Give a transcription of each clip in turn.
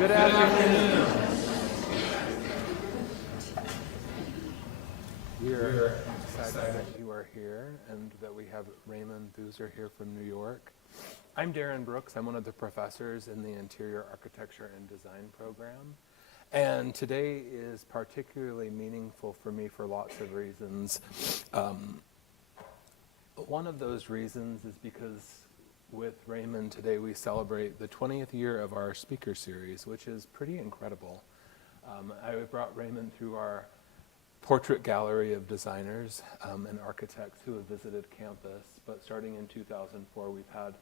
Good afternoon. We're excited that you are here and that we have Rayman Boozer here from New York. I'm Darren Brooks. I'm one of the professors in the Interior Architecture and Design program. And today is particularly meaningful for me for lots of reasons. One of those reasons is because with Rayman today we celebrate the 20th year of our speaker series, which is pretty incredible. I brought Rayman through our portrait gallery of designers and architects who have visited campus, but starting in 2004 we've had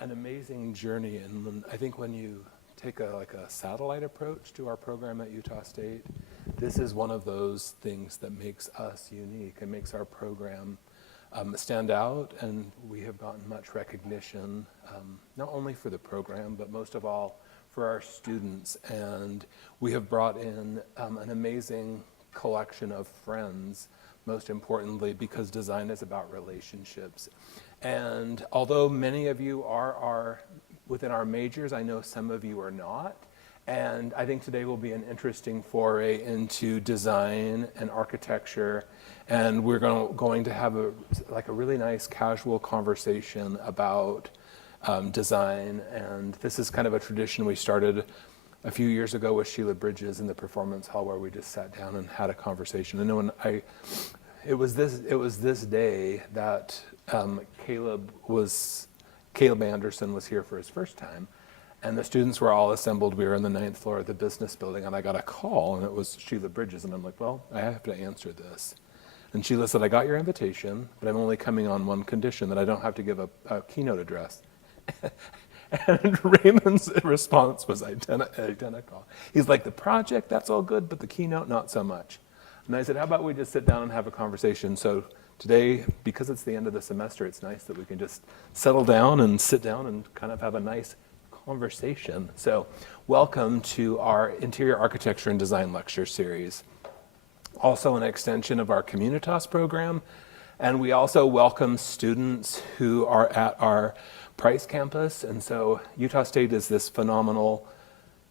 an amazing journey, and I think when you take a satellite approach to our program at Utah State, this is one of those things that makes us unique and makes our program stand out, and we have gotten much recognition, not only for the program, but most of all for our students. And we have brought in an amazing collection of friends, most importantly, because design is about relationships. And although many of you are within our majors, I know some of you are not. And I think today will be an interesting foray into design and architecture. And we're going to have a really nice casual conversation about design. And this is kind of a tradition we started a few years ago with Sheila Bridges in the performance hall, where we just sat down and had a conversation. And it was this day that Caleb Anderson was here for his first time. And the students were all assembled. We were on the 9th floor of the business building, and I got a call, and it was Sheila Bridges. And I'm like, well, I have to answer this. And Sheila said, I got your invitation, but I'm only coming on one condition, that I don't have to give a keynote address. And Raymond's response was identical. He's like, the project, that's all good, but the keynote, not so much. And I said, how about we just sit down and have a conversation? So today, because it's the end of the semester, it's nice that we can just settle down and sit down and kind of have a nice conversation. So welcome to our Interior Architecture and Design Lecture Series. Also an extension of our Communitas program. And we also welcome students who are at our Price campus. And so Utah State is this phenomenal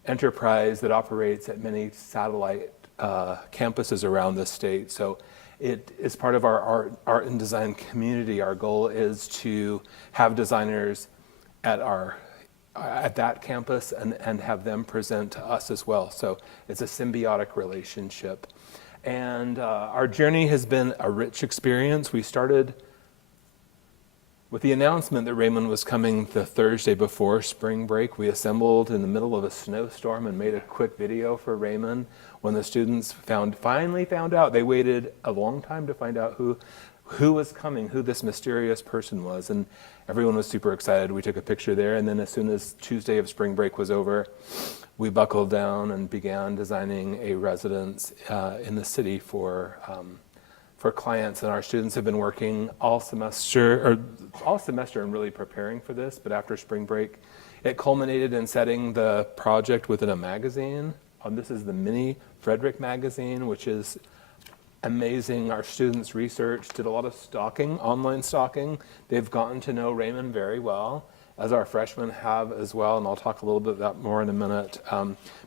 enterprise that operates at many satellite campuses around the state. So it is part of our art and design community. Our goal is to have designers at that campus and have them present to us as well. So it's a symbiotic relationship. And our journey has been a rich experience. We started with the announcement that Rayman was coming the Thursday before spring break. We assembled in the middle of a snowstorm and made a quick video for Rayman. When the students finally found out, they waited a long time to find out who was coming, who this mysterious person was, and everyone was super excited. We took a picture there, and then as soon as Tuesday of spring break was over, we buckled down and began designing a residence in the city for clients. And our students have been working all semester and really preparing for this, but after spring break, it culminated in setting the project within a magazine. This is the Mini Frederick magazine, which is amazing. Our students researched, did a lot of stalking, online stalking. They've gotten to know Rayman very well, as our freshmen have as well, and I'll talk a little bit about more in a minute.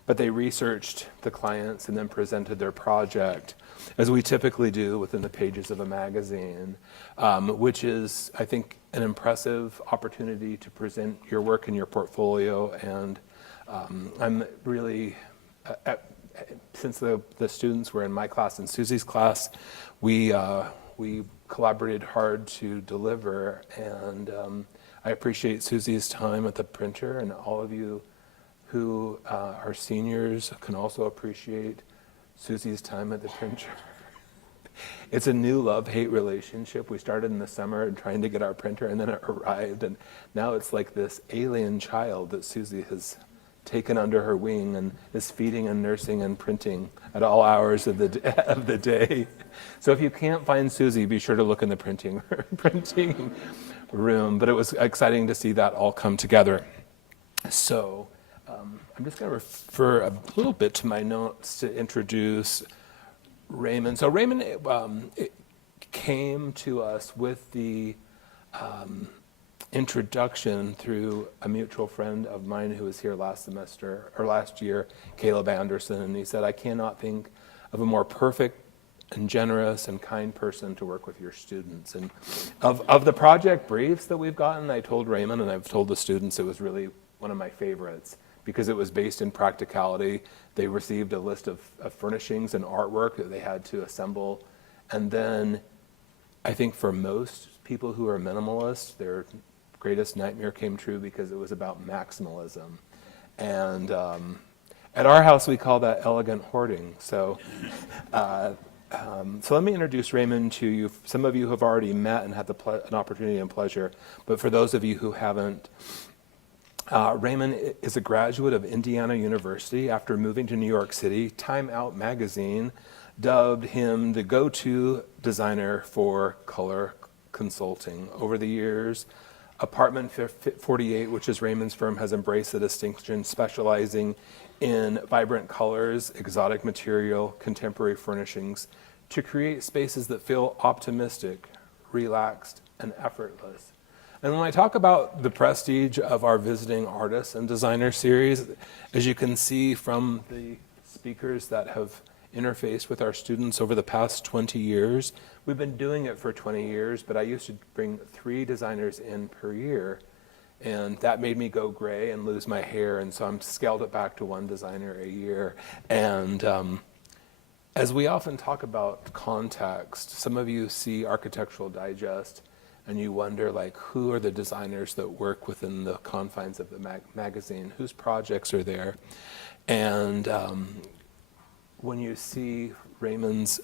But they researched the clients and then presented their project, as we typically do within the pages of a magazine, which is, I think, an impressive opportunity to present your work and your portfolio. And I'm really, since the students were in my class and Susie's class, we collaborated hard to deliver, and I appreciate Susie's time at the printer, and all of you who are seniors can also appreciate Susie's time at the printer. It's a new love-hate relationship. We started in the summer trying to get our printer, and then it arrived, and now it's like this alien child that Susie has taken under her wing and is feeding and nursing and printing at all hours of the day. So if you can't find Susie, be sure to look in the printing room. But it was exciting to see that all come together. So I'm just going to refer a little bit to my notes to introduce Rayman. So Rayman it came to us with the introduction through a mutual friend of mine who was here last year, Caleb Anderson, and he said, I cannot think of a more perfect and generous and kind person to work with your students. And of the project briefs that we've gotten, I told Rayman and I've told the students it was really one of my favorites because it was based in practicality. They received a list of furnishings and artwork that they had to assemble. And then I think for most people who are minimalists, their greatest nightmare came true because it was about maximalism. And at our house, we call that elegant hoarding. So let me introduce Rayman to you. Some of you have already met and had an opportunity and pleasure, but for those of you who haven't, Rayman is a graduate of Indiana University. After moving to New York City, Time Out magazine dubbed him the go-to designer for color consulting. Over the years, Apartment 48, which is Rayman's firm, has embraced the distinction, specializing in vibrant colors, exotic material, contemporary furnishings, to create spaces that feel optimistic, relaxed, and effortless. And when I talk about the prestige of our Visiting Artists and Designer series, as you can see from the speakers that have interfaced with our students over the past 20 years, we've been doing it for 20 years, but I used to bring 3 designers in per year. And that made me go gray and lose my hair, and so I'm scaled it back to 1 designer a year. And as we often talk about context, some of you see Architectural Digest, and you wonder, like, who are the designers that work within the confines of the magazine? Whose projects are there? And when you see Raymond's,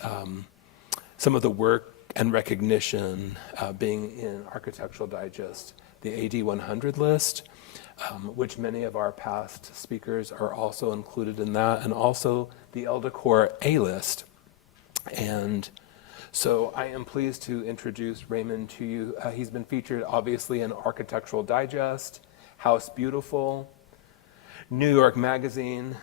some of the work and recognition being in Architectural Digest, the AD 100 list, which many of our past speakers are also included in that, and also the Elle Decor A list. And so I am pleased to introduce Rayman to you. He's been featured obviously in Architectural Digest, House Beautiful, New York Magazine,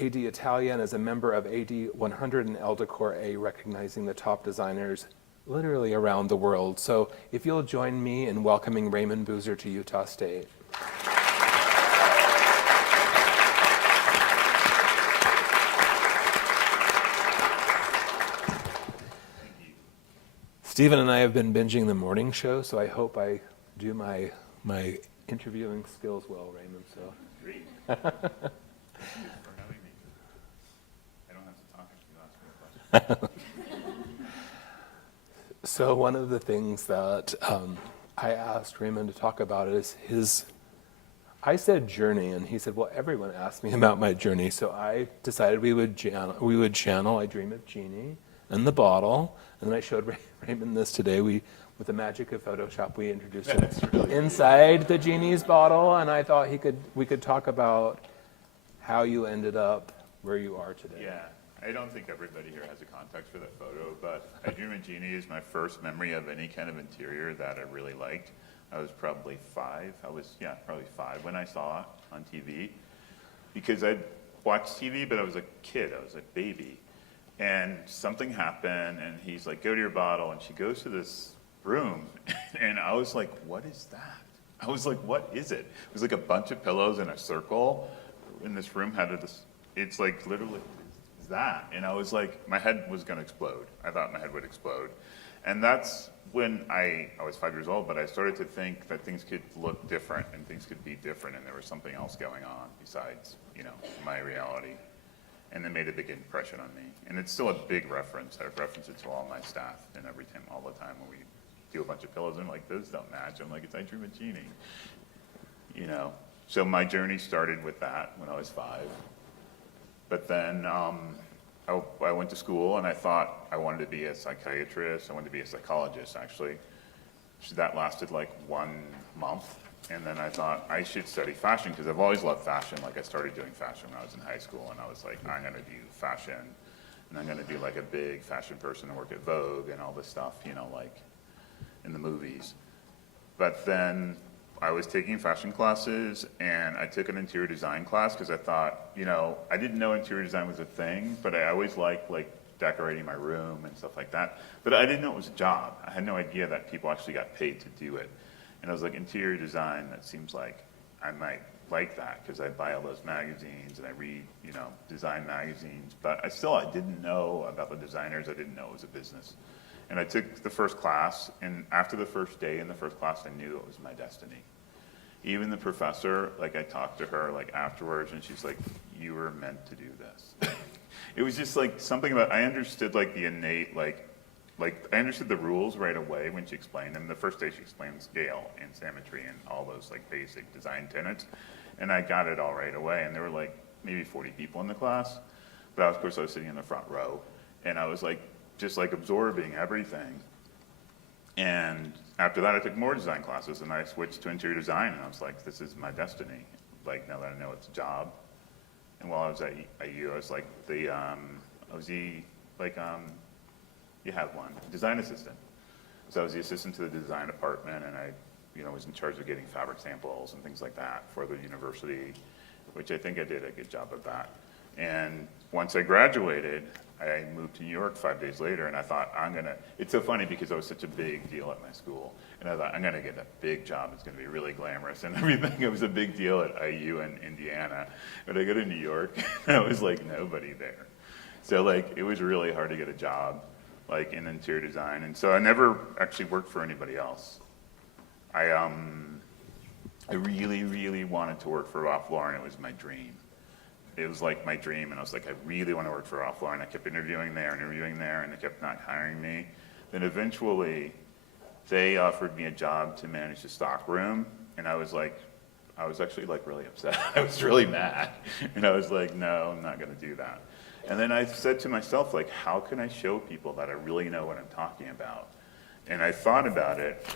AD Italia, and as a member of AD 100 and Elle Decor A, recognizing the top designers literally around the world. So if you'll join me in welcoming Rayman Boozer to Utah State. Stephen and I have been binging the morning show, so I hope I do my interviewing skills well, Rayman. So. Great. Thank you for having me. I don't have to talk if you ask me a question. So one of the things that I asked Rayman to talk about is I said journey, and he said, well, everyone asked me about my journey, so I decided we would channel I Dream of Jeannie and the bottle, and then I showed Rayman this today. With the magic of Photoshop, we introduced him really inside the Genie's bottle, and I thought we could talk about how you ended up where you are today. Yeah, I don't think everybody here has a context for that photo, but I Dream of Jeannie is my first memory of any kind of interior that I really liked. I was probably 5. Probably 5 when I saw it on TV, because I'd watched TV, but I was a kid. I was a baby. And something happened, and he's like, go to your bottle. And she goes to this room, and I was like, what is that? I was like, what is it? It was like a bunch of pillows in a circle, and this room had it's like literally that. And I was like, my head was going to explode. I thought my head would explode. And that's when I was 5 years old, but I started to think that things could look different and things could be different, and there was something else going on besides, my reality. And it made a big impression on me. And it's still a big reference. I reference it to all my staff and everything all the time when we do a bunch of pillows. And I'm like, those don't match. I'm like, it's I Dream of Jeannie. So my journey started with that when I was 5. But then I went to school, and I thought I wanted to be a psychiatrist. I wanted to be a psychologist, actually. So that lasted like 1 month. And then I thought I should study fashion, because I've always loved fashion. Like, I started doing fashion when I was in high school, and I was like, I'm going to do fashion, and I'm going to be like a big fashion person and work at Vogue and all this stuff, like in the movies. But then I was taking fashion classes, and I took an interior design class because I thought, I didn't know interior design was a thing, but I always liked like decorating my room and stuff like that. But I didn't know it was a job. I had no idea that people actually got paid to do it. And I was like, interior design, that seems like I might like that because I buy all those magazines and I read, you know, design magazines. But I didn't know about the designers. I didn't know it was a business. And I took the first class, and after the first day in the first class, I knew it was my destiny. Even the professor, like I talked to her like afterwards, and she's like, you were meant to do this. It was just like something about, I understood like the innate, like I understood the rules right away when she explained them. The first day she explained scale and symmetry and all those like basic design tenets. And I got it all right away. And there were like maybe 40 people in the class. But of course I was sitting in the front row. And I was like, just like absorbing everything. And after that I took more design classes and I switched to interior design. And I was like, this is my destiny. Like now that I know it's a job. And while I was at IU, I was like you have one, design assistant. So I was the assistant to the design department, and I, you know, was in charge of getting fabric samples and things like that for the university, which I think I did a good job of that. And once I graduated, I moved to New York 5 days later, and I thought, it's so funny because I was such a big deal at my school, and I thought, I'm gonna get a big job, it's gonna be really glamorous and everything. It was a big deal at IU in Indiana. But I go to New York, and I was like nobody there. So like, it was really hard to get a job like in interior design. And so I never actually worked for anybody else. I really, really wanted to work for Ralph Lauren. It was my dream. It was like my dream, and I was like, I really want to work for Ralph Lauren. I kept interviewing there, and they kept not hiring me. Then eventually, they offered me a job to manage the stock room, and I was actually like really upset. I was really mad, and I was like, no, I'm not going to do that. And then I said to myself, like, how can I show people that I really know what I'm talking about? And I thought about it,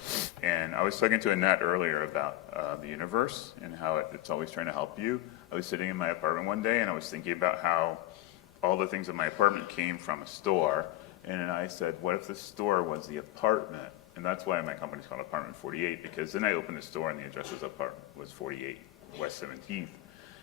and I was talking to Annette earlier about the universe and how it's always trying to help you. I was sitting in my apartment one day, and I was thinking about how all the things in my apartment came from a store. And then I said, what if the store was the apartment? And that's why my company's called Apartment 48, because then I opened the store, and the address was 48 West 17th.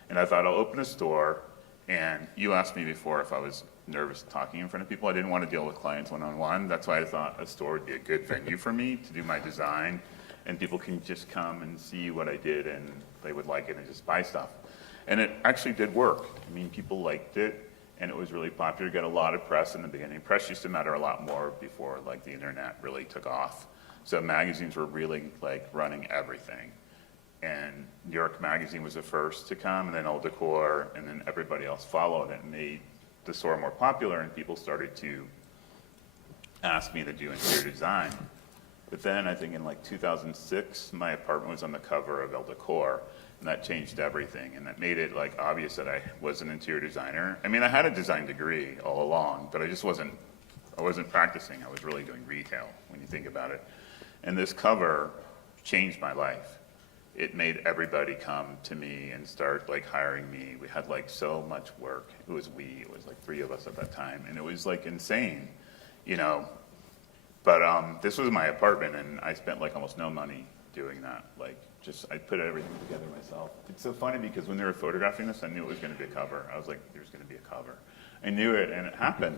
And I thought, I'll open a store. And you asked me before if I was nervous talking in front of people. I didn't want to deal with clients one-on-one. That's why I thought a store would be a good venue for me to do my design. And people can just come and see what I did, and they would like it and just buy stuff. And it actually did work. I mean, people liked it, and it was really popular. It got a lot of press in the beginning. Press used to matter a lot more before like the internet really took off. So magazines were really like running everything. And New York Magazine was the first to come, and then Haute Decor, and then everybody else followed and made the store more popular, and people started to ask me to do interior design. But then I think in like 2006, my apartment was on the cover of Haute Decor, and that changed everything, and that made it like obvious that I was an interior designer. I mean, I had a design degree all along, but I wasn't practicing. I was really doing retail when you think about it. And this cover changed my life. It made everybody come to me and start like hiring me. We had like so much work. It was like 3 of us at that time, and it was like insane, you know. But this was my apartment, and I spent like almost no money doing that. Like I put everything together myself. It's so funny because when they were photographing this, I knew it was going to be a cover. I was like, there's going to be a cover. I knew it, and it happened.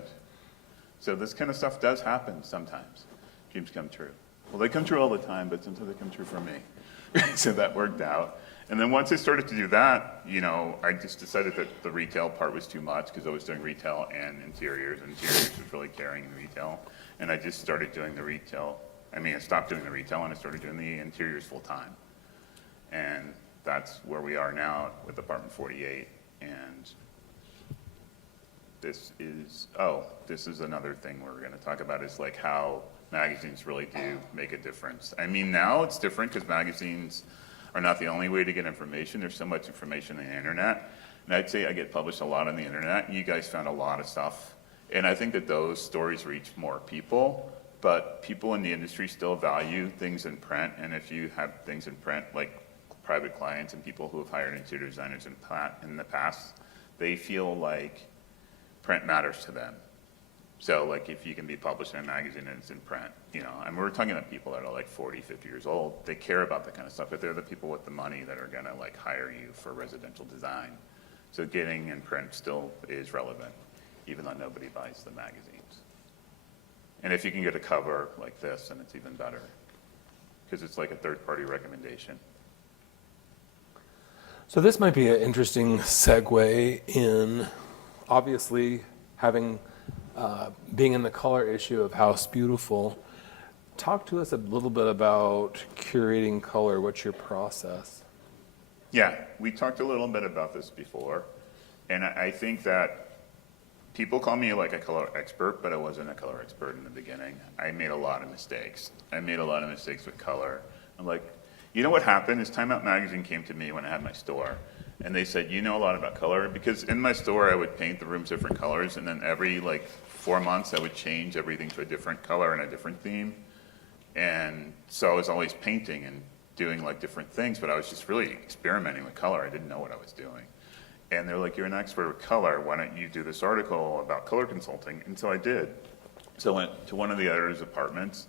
So this kind of stuff does happen sometimes. Dreams come true. Well, they come true all the time, but sometimes they come true for me. So that worked out. And then once I started to do that, you know, I just decided that the retail part was too much because I was doing retail and interiors. And interiors was really carrying the retail. And I just started doing the retail. I stopped doing the retail and I started doing the interiors full time. And that's where we are now with Apartment 48. And this is another thing we're going to talk about is like how magazines really do make a difference. I mean, now it's different because magazines are not the only way to get information. There's so much information on the internet. And I'd say I get published a lot on the internet. You guys found a lot of stuff. And I think that those stories reach more people, but people in the industry still value things in print. And if you have things in print, like private clients and people who have hired interior designers in the past, they feel like print matters to them. So like if you can be published in a magazine and it's in print, you know, and we're talking about people that are like 40, 50 years old, they care about that kind of stuff, but they're the people with the money that are gonna like hire you for residential design. So getting in print still is relevant, even though nobody buys the magazines. And if you can get a cover like this, then it's even better. because it's like a third-party recommendation. So this might be an interesting segue in, obviously, having, being in the color issue of House Beautiful. Talk to us a little bit about curating color. What's your process? Yeah, we talked a little bit about this before, and I think that people call me like a color expert, but I wasn't a color expert in the beginning. I made a lot of mistakes. I made a lot of mistakes with color. I'm like, you know what happened is Time Out Magazine came to me when I had my store, and they said, you know a lot about color? Because in my store, I would paint the rooms different colors, and then every like 4 months, I would change everything to a different color and a different theme. And so I was always painting and doing like different things, but I was just really experimenting with color. I didn't know what I was doing. And they're like, you're an expert with color. Why don't you do this article about color consulting? And so I did. So I went to one of the editor's apartments,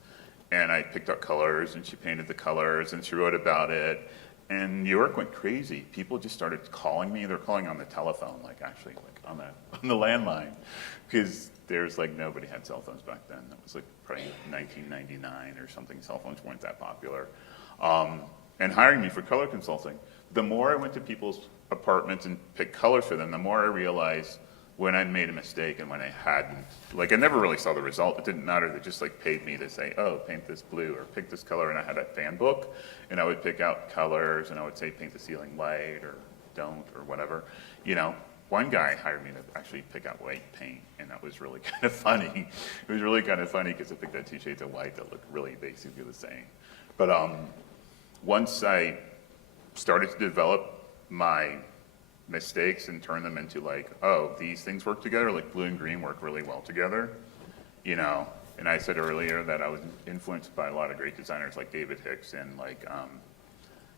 and I picked up colors, and she painted the colors, and she wrote about it. And New York went crazy. People just started calling me. They're calling on the telephone, like actually like on the landline, because there's like nobody had cell phones back then. That was like probably 1999 or something. Cell phones weren't that popular. And hiring me for color consulting. The more I went to people's apartments and picked colors for them, the more I realized when I made a mistake and when I hadn't. Like I never really saw the result. It didn't matter. They just like paid me to say, oh, paint this blue or pick this color. And I had a fan book, and I would pick out colors, and I would say paint the ceiling white or don't or whatever. You know, one guy hired me to actually pick out white paint, and that was really kind of funny. It was really kind of funny because I picked out 2 shades of white that looked really basically the same. But once I started to develop my mistakes and turn them into like, oh, these things work together, like blue and green work really well together, you know. And I said earlier that I was influenced by a lot of great designers like David Hicks and like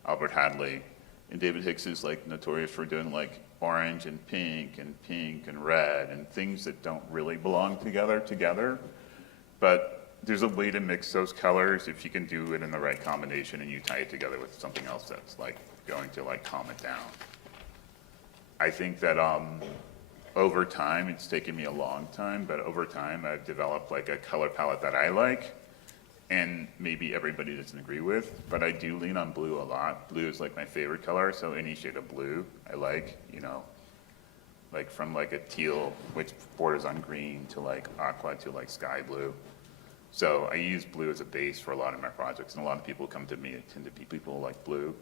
Albert Hadley. And David Hicks is like notorious for doing like orange and pink and red and things that don't really belong together. But there's a way to mix those colors if you can do it in the right combination and you tie it together with something else that's like going to like calm it down. I think that over time, it's taken me a long time, but over time I've developed like a color palette that I like and maybe everybody doesn't agree with, but I do lean on blue a lot. Blue is like my favorite color, so any shade of blue I like, you know, like from like a teal, which borders on green, to like aqua, to like sky blue. So I use blue as a base for a lot of my projects, and a lot of people come to me, it tend to be people who like blue.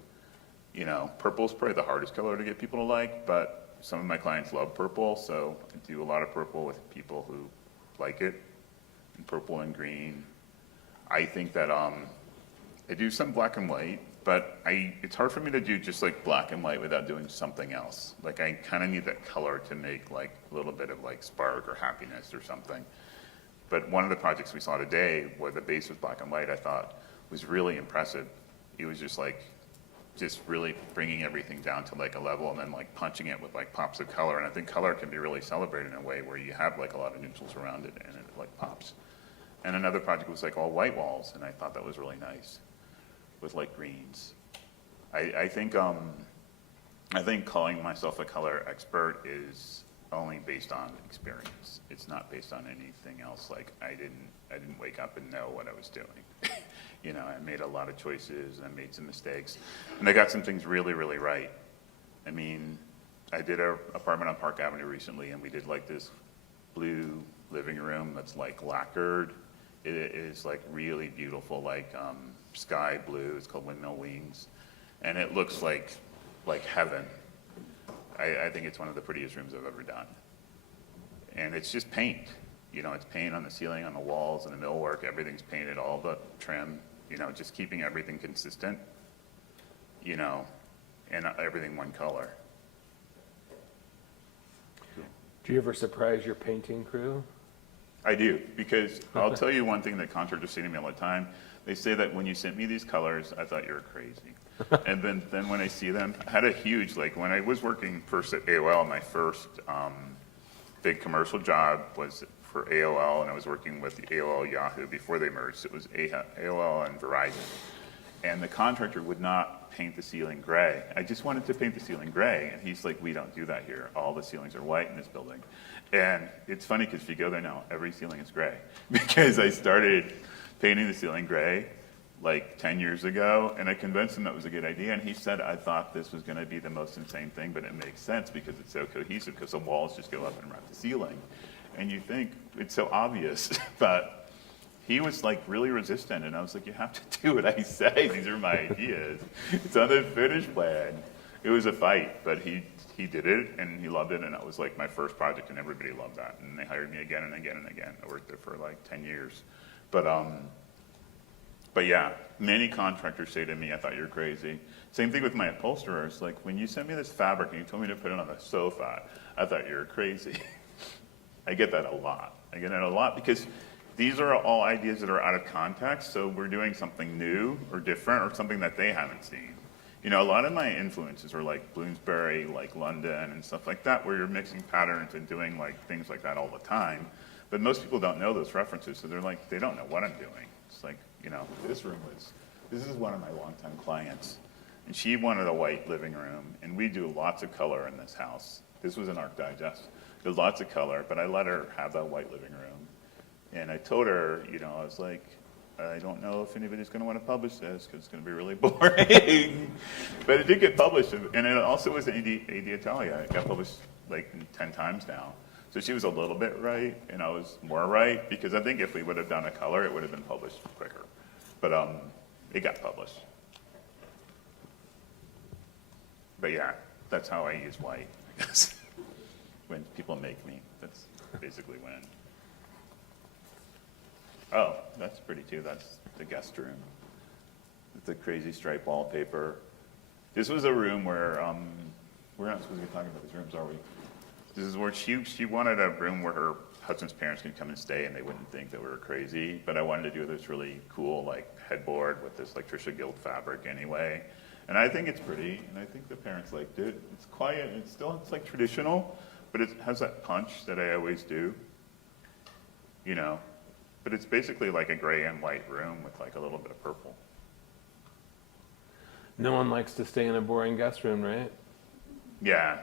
You know, purple is probably the hardest color to get people to like, but some of my clients love purple, so I do a lot of purple with people who like it, and purple and green. I think that I do some black and white, but it's hard for me to do just like black and white without doing something else. Like I kind of need that color to make like a little bit of like spark or happiness or something. But one of the projects we saw today where the base was black and white, I thought was really impressive. It was just like, just really bringing everything down to like a level and then like punching it with like pops of color. And I think color can be really celebrated in a way where you have like a lot of neutrals around it and it like pops. And another project was like all white walls, and I thought that was really nice with like greens. I think calling myself a color expert is only based on experience. It's not based on anything else. Like I didn't wake up and know what I was doing. You know, I made a lot of choices and I made some mistakes, and I got some things really, really right. I mean, I did an apartment on Park Avenue recently, and we did like this blue living room that's like lacquered. It is like really beautiful, like sky blue. It's called Windmill Wings, and it looks like heaven. I think it's one of the prettiest rooms I've ever done. And it's just paint. You know, it's paint on the ceiling, on the walls, and the millwork. Everything's painted, all the trim. You know, just keeping everything consistent. You know, and everything one color. Do you ever surprise your painting crew? I do, because I'll tell you one thing that contractors say to me all the time. They say that when you sent me these colors, I thought you were crazy. And then when I see them, I had a huge, like when I was working first at AOL, my first big commercial job was for AOL, and I was working with the AOL Yahoo before they merged. It was AOL and Verizon. And the contractor would not paint the ceiling gray. I just wanted to paint the ceiling gray, and he's like, we don't do that here. All the ceilings are white in this building. And it's funny because if you go there now, every ceiling is gray. Because I started painting the ceiling gray, like 10 years ago, and I convinced him that was a good idea, and he said, I thought this was going to be the most insane thing, but it makes sense because it's so cohesive, because the walls just go up and wrap the ceiling. And you think it's so obvious, but he was like really resistant, and I was like, you have to do what I say. These are my ideas. It's on the finish plan. It was a fight, but he did it, and he loved it, and it was like my first project, and everybody loved that. And they hired me again and again and again. I worked there for like 10 years. But yeah, many contractors say to me, I thought you were crazy. Same thing with my upholsterers. Like, when you sent me this fabric and you told me to put it on the sofa, I thought you were crazy. I get that a lot. I get it a lot because these are all ideas that are out of context, so we're doing something new or different or something that they haven't seen. You know, a lot of my influences are like Bloomsbury, like London and stuff like that, where you're mixing patterns and doing like things like that all the time. But most people don't know those references, so they're like, they don't know what I'm doing. It's like, you know, this is one of my longtime clients, and she wanted a white living room, and we do lots of color in this house. This was an Arc Digest. There's lots of color, but I let her have that white living room. And I told her, you know, I was like, I don't know if anybody's going to want to publish this because it's going to be really boring. But it did get published, and it also was AD Italia. It got published like 10 times now. So she was a little bit right, and I was more right, because I think if we would have done a color, it would have been published quicker. But it got published. But yeah, that's how I use white, I guess. When people make me, that's basically when. Oh, that's pretty too. That's the guest room. It's a crazy stripe wallpaper. This was a room where, we're not supposed to be talking about these rooms, are we? This is where she wanted a room where her husband's parents could come and stay and they wouldn't think that we were crazy. But I wanted to do this really cool like headboard with this like Trisha Gilt fabric anyway. And I think it's pretty, and I think the parents liked it. It's quiet, it's like traditional, but it has that punch that I always do, you know. But it's basically like a gray and white room with like a little bit of purple. No one likes to stay in a boring guest room, right? Yeah,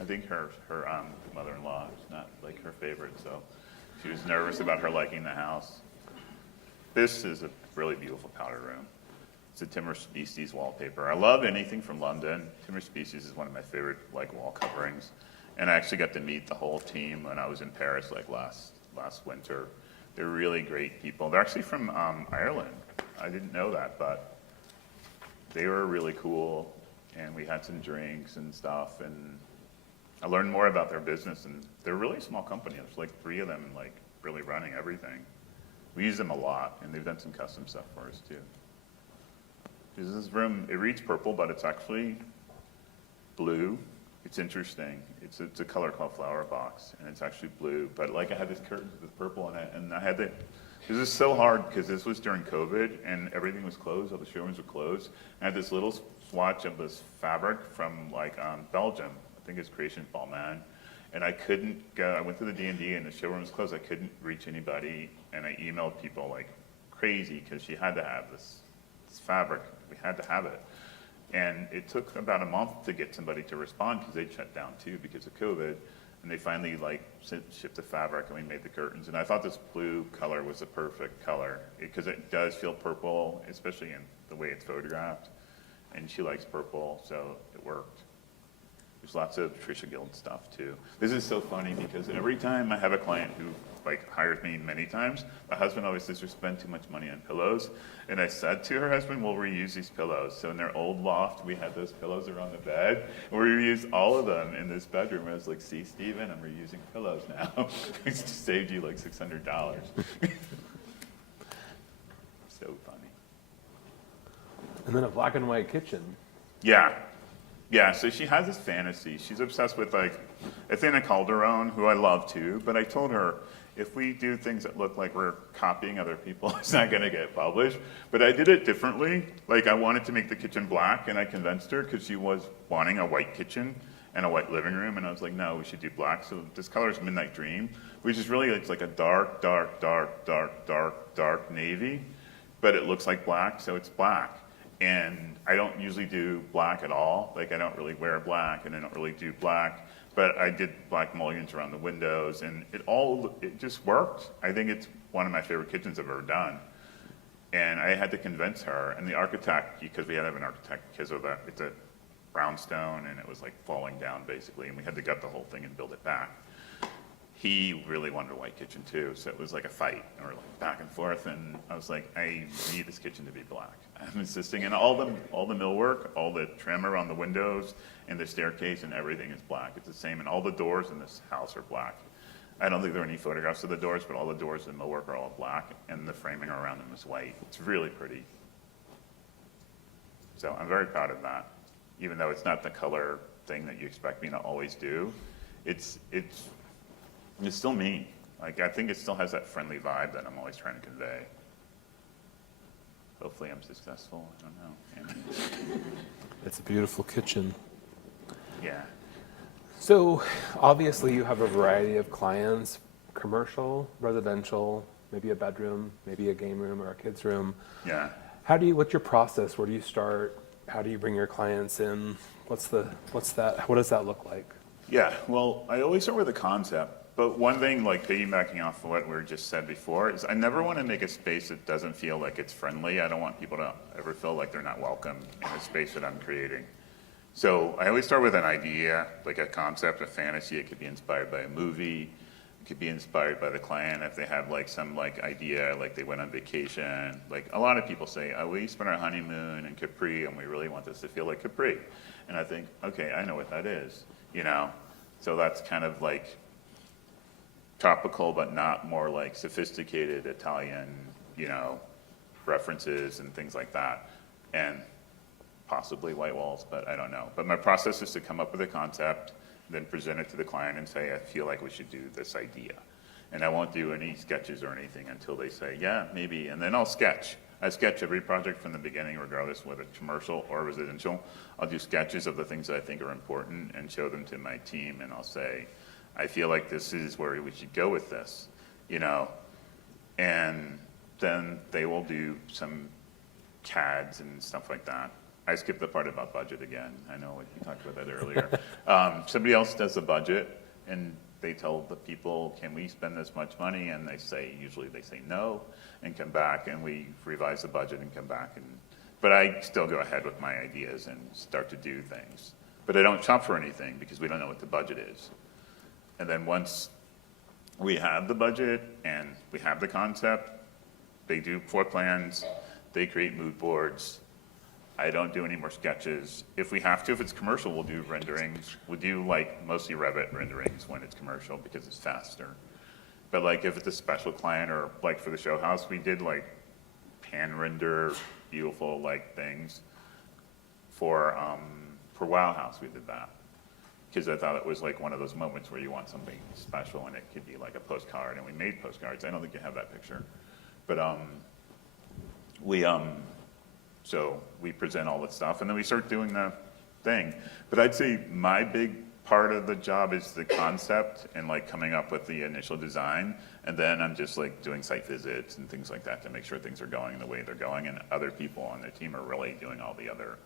I think her mother-in-law is not like her favorite, so she was nervous about her liking the house. This is a really beautiful powder room. It's a Timber Species wallpaper. I love anything from London. Timber Species is one of my favorite like wall coverings. And I actually got to meet the whole team when I was in Paris like last winter. They're really great people. They're actually from Ireland. I didn't know that, but they were really cool. And we had some drinks and stuff. And I learned more about their business. And they're a really small company. There's like 3 of them and like really running everything. We use them a lot. And they've done some custom stuff for us too. This room, it reads purple, but it's actually blue. It's interesting. It's a color called Flower Box, and it's actually blue. But like I had this curtain with purple in it, and I had to. This is so hard because this was during COVID, and everything was closed. All the showrooms were closed. I had this little swatch of this fabric from like Belgium. I think it's Creation Balmain. And I couldn't go. I went to the D&D, and the showroom was closed. I couldn't reach anybody, and I emailed people like crazy because she had to have this fabric. We had to have it. And it took about a month to get somebody to respond because they'd shut down too because of COVID. And they finally like shipped the fabric and we made the curtains. And I thought this blue color was the perfect color because it does feel purple, especially in the way it's photographed. And she likes purple, so it worked. There's lots of Trisha Gilt stuff too. This is so funny because every time I have a client who like hires me many times, my husband always says, "You spend too much money on pillows." And I said to her husband, "We'll reuse these pillows." So in their old loft, we had those pillows around the bed, and we reused all of them in this bedroom. I was like, "See, Steven, I'm reusing pillows now." It saved you like $600. So funny. And then a black and white kitchen. Yeah, so she has this fantasy. She's obsessed with like Athena Calderon, who I love too, but I told her, if we do things that look like we're copying other people, it's not gonna get published. But I did it differently. Like I wanted to make the kitchen black, and I convinced her because she was wanting a white kitchen and a white living room, and I was like, no, we should do black. So this color is Midnight Dream, which is really, it's like a dark, dark, dark, dark, dark, dark navy, but it looks like black, so it's black. And I don't usually do black at all. Like I don't really wear black, and I don't really do black. But I did black mullions around the windows, and it just worked. I think it's one of my favorite kitchens I've ever done. And I had to convince her, and the architect, because we had to have an architect because of that, it's a brownstone and it was like falling down basically, and we had to gut the whole thing and build it back. He really wanted a white kitchen too, so it was like a fight, and we're like back and forth, and I was like, I need this kitchen to be black. I'm insisting, and all the millwork, all the trim around the windows, and the staircase and everything is black. It's the same, and all the doors in this house are black. I don't think there are any photographs of the doors, but all the doors and millwork are all black, and the framing around them is white. It's really pretty. So I'm very proud of that, even though it's not the color thing that you expect me to always do. It's still me. Like, I think it still has that friendly vibe that I'm always trying to convey. Hopefully I'm successful, I don't know. And, It's a beautiful kitchen. yeah. So obviously you have a variety of clients, commercial, residential, maybe a bedroom, maybe a game room or a kid's room. Yeah. What's your process? Where do you start? How do you bring your clients in? What does that look like? Yeah, well, I always start with a concept. But one thing, like piggybacking off of what we were just said before, is I never want to make a space that doesn't feel like it's friendly. I don't want people to ever feel like they're not welcome in the space that I'm creating. So I always start with an idea, like a concept, a fantasy. It could be inspired by a movie. It could be inspired by the client if they have like some like idea, like they went on vacation. Like a lot of people say, oh, we spent our honeymoon in Capri and we really want this to feel like Capri. And I think, okay, I know what that is, you know? So that's kind of like tropical, but not more like sophisticated Italian, you know, references and things like that. And possibly white walls, but I don't know. But my process is to come up with a concept, then present it to the client and say, I feel like we should do this idea. And I won't do any sketches or anything until they say, yeah, maybe, and then I'll sketch. I sketch every project from the beginning, regardless whether it's commercial or residential. I'll do sketches of the things that I think are important and show them to my team, and I'll say, I feel like this is where we should go with this, you know? And then they will do some CADs and stuff like that. I skipped the part about budget again. I know we talked about that earlier. Somebody else does the budget, and they tell the people, can we spend this much money? And usually they say no, and come back, and we revise the budget and come back. But I still go ahead with my ideas and start to do things. But I don't shop for anything because we don't know what the budget is. And then once we have the budget and we have the concept, they do floor plans, they create mood boards. I don't do any more sketches. If we have to, if it's commercial, we'll do renderings. We do like mostly Revit renderings when it's commercial because it's faster. But like if it's a special client or like for the show house, we did like pan render, beautiful like things. For Wow House, we did that. Because I thought it was like one of those moments where you want something special and it could be like a postcard, and we made postcards. I don't think you have that picture. But so we present all this stuff and then we start doing the thing. But I'd say my big part of the job is the concept and like coming up with the initial design. And then I'm just like doing site visits and things like that to make sure things are going the way they're going. And other people on the team are really doing all the other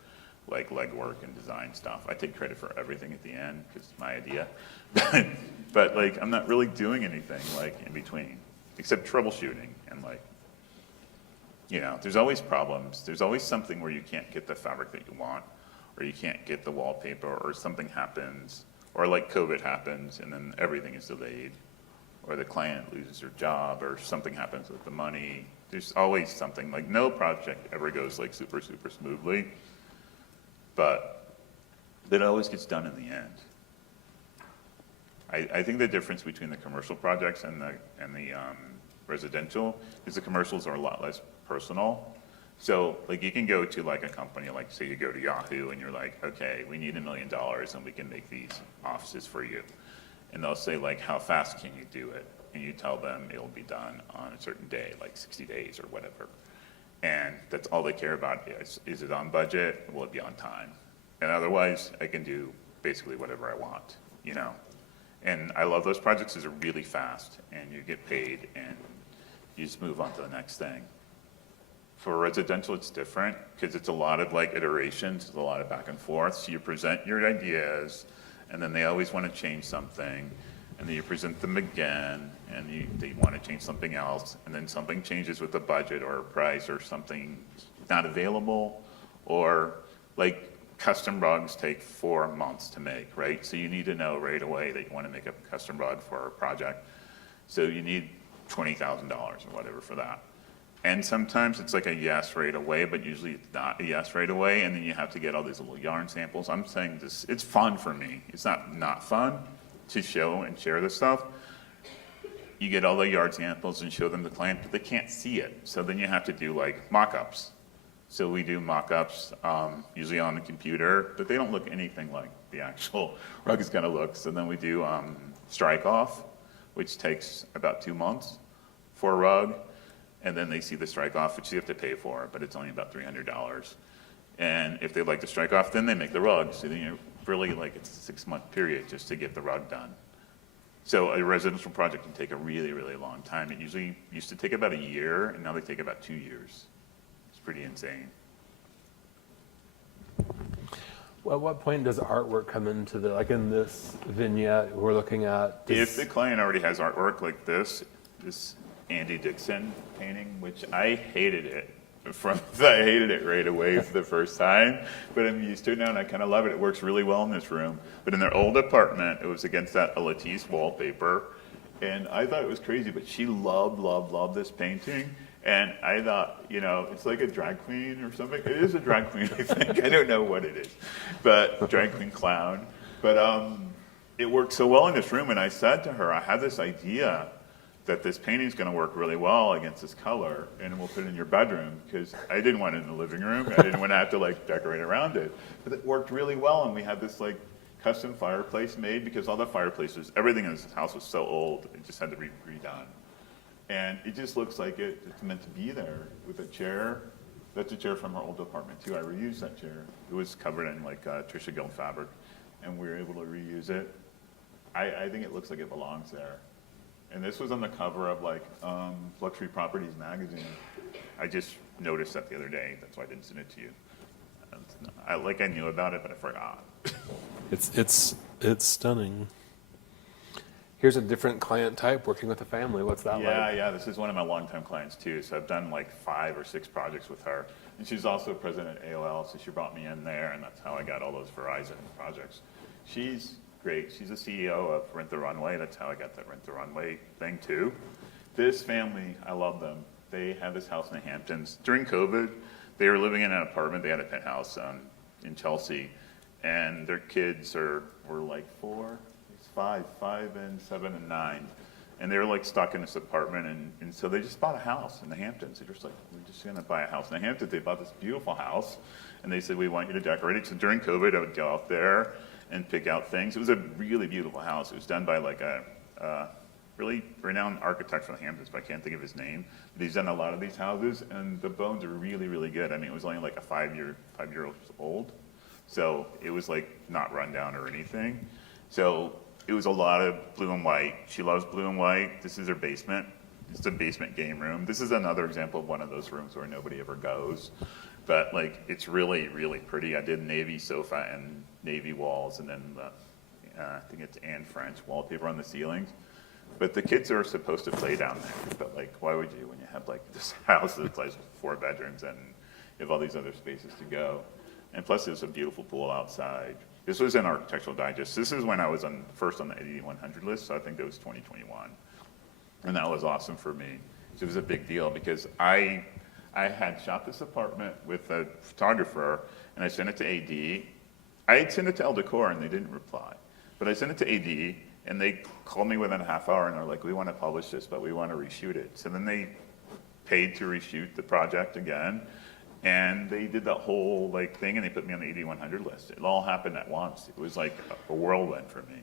like legwork and design stuff. I take credit for everything at the end because it's my idea. But like I'm not really doing anything like in between except troubleshooting and like, you know, there's always problems. There's always something where you can't get the fabric that you want, or you can't get the wallpaper, or something happens, or like COVID happens and then everything is delayed, or the client loses their job, or something happens with the money. There's always something. Like no project ever goes like super, super smoothly. But it always gets done in the end. I think the difference between the commercial projects and the residential is the commercials are a lot less personal. So like you can go to like a company, like say you go to Yahoo and you're like, okay, we need $1 million and we can make these offices for you. And they'll say like, how fast can you do it? And you tell them it'll be done on a certain day, like 60 days or whatever. And that's all they care about is it on budget? Will it be on time? And otherwise, I can do basically whatever I want, you know? And I love those projects because they're really fast and you get paid and you just move on to the next thing. For residential, it's different because it's a lot of like iterations, it's a lot of back and forth. So you present your ideas and then they always want to change something. and then you present them again, and they want to change something else, and then something changes with the budget or price or something not available, or like custom rugs take 4 months to make, right? So you need to know right away that you want to make a custom rug for a project. So you need $20,000 or whatever for that. And sometimes it's like a yes right away, but usually it's not a yes right away, and then you have to get all these little yarn samples. I'm saying this, it's fun for me. It's not fun to show and share this stuff. You get all the yard samples and show them to the client, but they can't see it. So then you have to do like mock-ups. So we do mock-ups, usually on the computer, but they don't look anything like the actual rug is gonna look. So then we do strike-off, which takes about 2 months for a rug. And then they see the strike-off, which you have to pay for, but it's only about $300. And if they like the strike-off, then they make the rug. So then you're really like, it's a 6-month period just to get the rug done. So a residential project can take a really, really long time. It usually used to take about a year, and now they take about 2 years. It's pretty insane. Well, at what point does artwork come into the, like in this vignette we're looking at? If the client already has artwork like this Andy Dixon painting, which I hated it. I hated it right away for the first time, but I'm used to it now and I kind of love it. It works really well in this room. But in their old apartment, it was against that Latisse wallpaper, and I thought it was crazy, but she loved this painting. And I thought, you know, it's like a drag queen or something. It is a drag queen, I think. I don't know what it is, but drag queen clown. But it worked so well in this room, and I said to her, I had this idea that this painting's gonna work really well against this color, and we'll put it in your bedroom, because I didn't want it in the living room. I didn't want to have to like decorate around it. But it worked really well, and we had this like custom fireplace made, because all the fireplaces, everything in this house was so old, it just had to be redone. And it just looks like it's meant to be there with a chair. That's a chair from our old apartment too. I reused that chair. It was covered in like Trisha Gild fabric, and we were able to reuse it. I think it looks like it belongs there. And this was on the cover of like Luxury Properties magazine. I just noticed that the other day. That's why I didn't send it to you. I knew about it, but I forgot. It's stunning. Here's a different client type working with a family. What's that like? Yeah, this is one of my longtime clients too. So I've done like 5 or 6 projects with her. And she's also president at AOL, so she brought me in there, and that's how I got all those Verizon projects. She's great. She's the CEO of Rent the Runway. That's how I got that Rent the Runway thing too. This family, I love them. They have this house in the Hamptons. During COVID, they were living in an apartment. They had a penthouse in Chelsea, and their kids were like 5 and 7 and 9. And they were like stuck in this apartment, and so they just bought a house in the Hamptons. They're just like, we're just gonna buy a house in the Hamptons. They bought this beautiful house, and they said, we want you to decorate it. So during COVID, I would go out there and pick out things. It was a really beautiful house. It was done by like a really renowned architect from the Hamptons, but I can't think of his name. But he's done a lot of these houses, and the bones are really, really good. I mean, it was only like a 5-year old. So it was like not run down or anything. So it was a lot of blue and white. She loves blue and white. This is her basement. It's a basement game room. This is another example of one of those rooms where nobody ever goes. But like, it's really, really pretty. I did navy sofa and navy walls, and then I think it's Anne French wallpaper on the ceilings. But the kids are supposed to play down there. But like, why would you when you have like this house that's like 4 bedrooms and you have all these other spaces to go? And plus, there's a beautiful pool outside. This was in Architectural Digest. This is when I was first on the 8100 list, so I think that was 2021. And that was awesome for me. It was a big deal because I had shot this apartment with a photographer, and I sent it to AD. I had sent it to El Decor, and they didn't reply. But I sent it to AD, and they called me within a half hour, and they're like, we want to publish this, but we want to reshoot it. So then they paid to reshoot the project again, and they did that whole like thing, and they put me on the 8100 list. It all happened at once. It was like a whirlwind for me.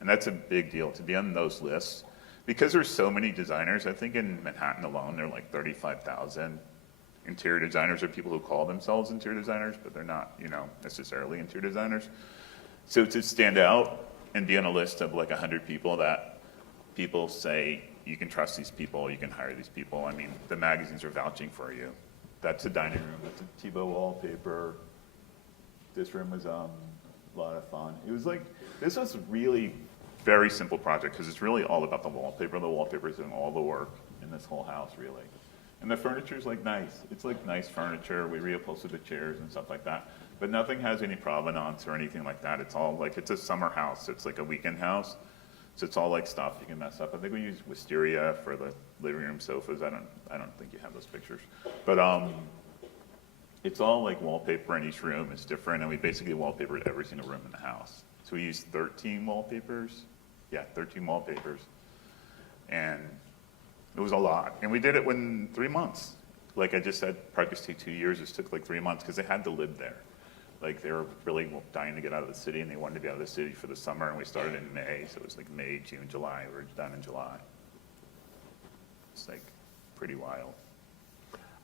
And that's a big deal, to be on those lists. Because there's so many designers, I think in Manhattan alone, there are like 35,000 interior designers, or people who call themselves interior designers, but they're not, necessarily interior designers. So to stand out and be on a list of like 100 people that people say, you can trust these people, you can hire these people. I mean, the magazines are vouching for you. That's a dining room, that's a Thibaut wallpaper. This room was a lot of fun. It was like, this was really very simple project because it's really all about the wallpaper. The wallpaper is doing all the work in this whole house, really. And the furniture is like nice. It's like nice furniture. We reupholstered the chairs and stuff like that. But nothing has any provenance or anything like that. It's all like, it's a summer house. It's like a weekend house. So it's all like stuff you can mess up. I think we use wisteria for the living room sofas. I don't think you have those pictures. But it's all like wallpaper in each room. It's different. And we basically wallpapered every single room in the house. So we used 13 wallpapers. Yeah, 13 wallpapers. And it was a lot. And we did it in 3 months. Like I just said, projects take 2 years. This took like 3 months because they had to live there. Like they were really dying to get out of the city and they wanted to be out of the city for the summer. And we started in May. So it was like May, June, July. We were done in July. It's like pretty wild.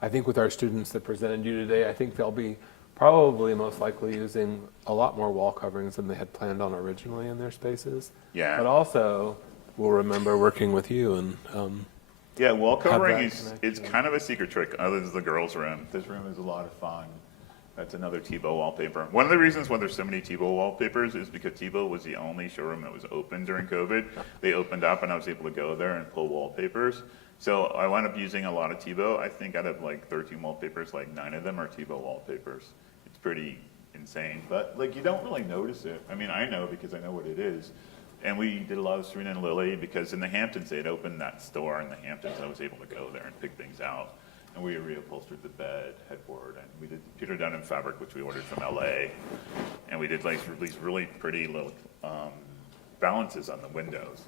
I think with our students that presented you today, I think they'll be probably most likely using a lot more wall coverings than they had planned on originally in their spaces. Yeah. But also, we'll remember working with you and Yeah, wall covering that is, connection. it's kind of a secret trick other than the girls' room. This room is a lot of fun. That's another Tebow wallpaper. One of the reasons why there's so many Tebow wallpapers is because Tebow was the only showroom that was open during COVID. They opened up and I was able to go there and pull wallpapers. So I wound up using a lot of Tebow. I think out of like 13 wallpapers, like 9 of them are Tebow wallpapers. It's pretty insane, but like you don't really notice it. I mean, I know because I know what it is. And we did a lot of Serena and Lily because in the Hamptons, they had opened that store in the Hamptons. I was able to go there and pick things out. And we reupholstered the bed, headboard, and we did Peter Dunham fabric, which we ordered from LA. And we did like these really pretty little balances on the windows.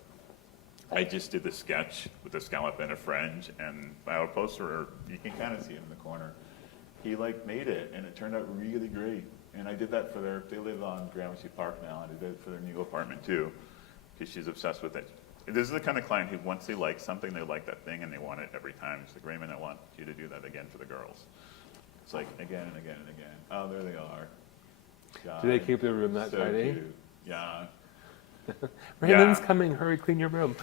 I just did the sketch with a scallop and a fringe, and our poster, you can kind of see it in the corner. He like made it, and it turned out really great. And I did that for they live on Gramercy Park now, and I did it for their new apartment too, because she's obsessed with it. This is the kind of client who once they like something, they like that thing and they want it every time. It's like, Rayman, I want you to do that again for the girls. It's like, again and again and again. Oh, there they are. God, do they keep their room that so tidy? cute. Yeah. Raymond's Yeah. coming, hurry, clean your room.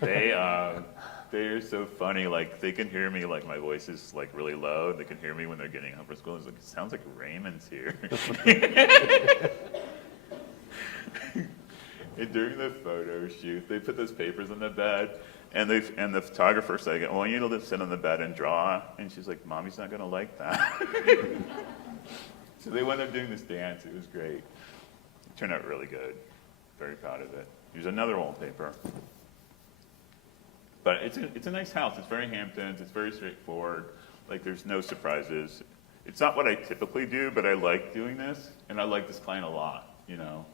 They're so funny. Like they can hear me, like my voice is like really low. They can hear me when they're getting home from school. It's like, it sounds like Raymond's here. And during the photo shoot, they put those papers on the bed, and the photographer said, "I want you to sit on the bed and draw." And she's like, "Mommy's not gonna like that." So they wound up doing this dance. It was great. It turned out really good. Very proud of it. Here's another wallpaper. But it's a nice house. It's very Hamptons. It's very straightforward. Like there's no surprises. It's not what I typically do, but I like doing this, and I like this client a lot. You know,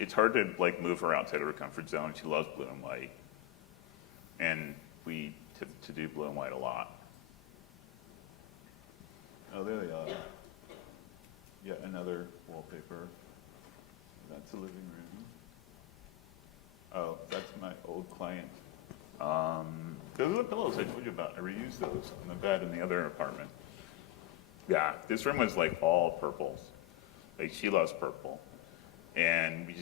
it's hard to like move her outside of her comfort zone. She loves blue and white, and we to do blue and white a lot. Oh, there they are. Yet another wallpaper. That's the living room. Oh, that's my old client. Those are the pillows I told you about. I reused those on the bed in the other apartment. Yeah, this room was like all purples. Like she loves purple. And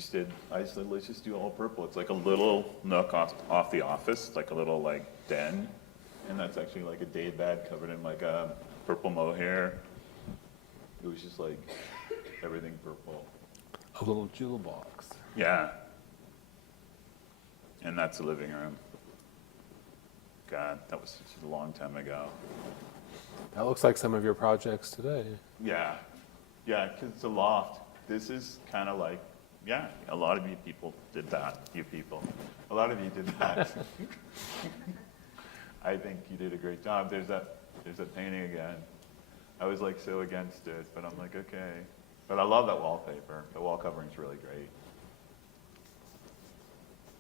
I said, let's just do all purple. It's like a little nook off the office, like a little like den. And that's actually like a day bed covered in like a purple mohair. It was just like everything purple. A little jewel box. Yeah. And that's the living room. God, that was such a long time ago. That looks like some of your projects today. Yeah, because it's a loft. This is kind of like, yeah, a lot of you people did that. You people. A lot of you did that. I think you did a great job. There's that painting again. I was like so against it, but I'm like, okay. But I love that wallpaper. The wall covering's really great.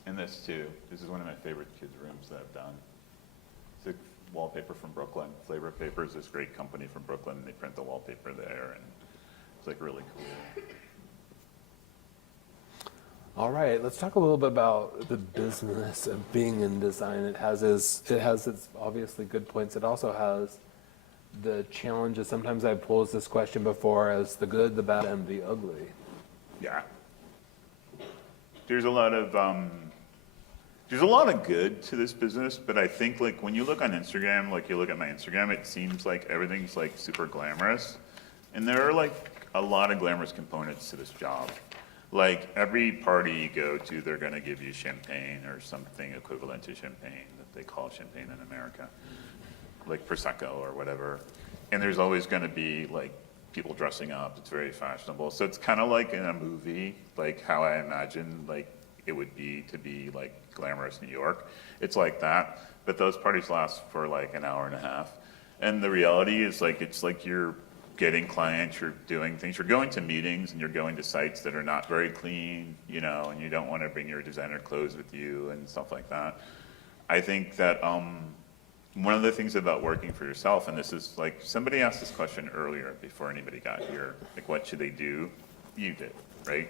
And this too. This is one of my favorite kids' rooms that I've done. It's a wallpaper from Brooklyn. Flavor Paper is this great company from Brooklyn. They print the wallpaper there, and it's like really cool. All right, let's talk a little bit about the business of being in design. It has its obviously good points. It also has the challenges. Sometimes I've posed this question before as the good, the bad, and the ugly. Yeah. There's a lot of good to this business, but I think like when you look on Instagram, like you look at my Instagram, it seems like everything's like super glamorous. And there are like a lot of glamorous components to this job. Like every party you go to, they're gonna give you champagne or something equivalent to champagne that they call champagne in America, like Prosecco or whatever. And there's always gonna be like people dressing up. It's very fashionable. So it's kind of like in a movie, like how I imagine like it would be to be like glamorous New York. It's like that, but those parties last for like an hour and a half. And the reality is like, it's like you're getting clients, you're doing things, you're going to meetings and you're going to sites that are not very clean, you know, and you don't want to bring your designer clothes with you and stuff like that. I think that one of the things about working for yourself, and this is like, somebody asked this question earlier before anybody got here, like what should they do? You did, right?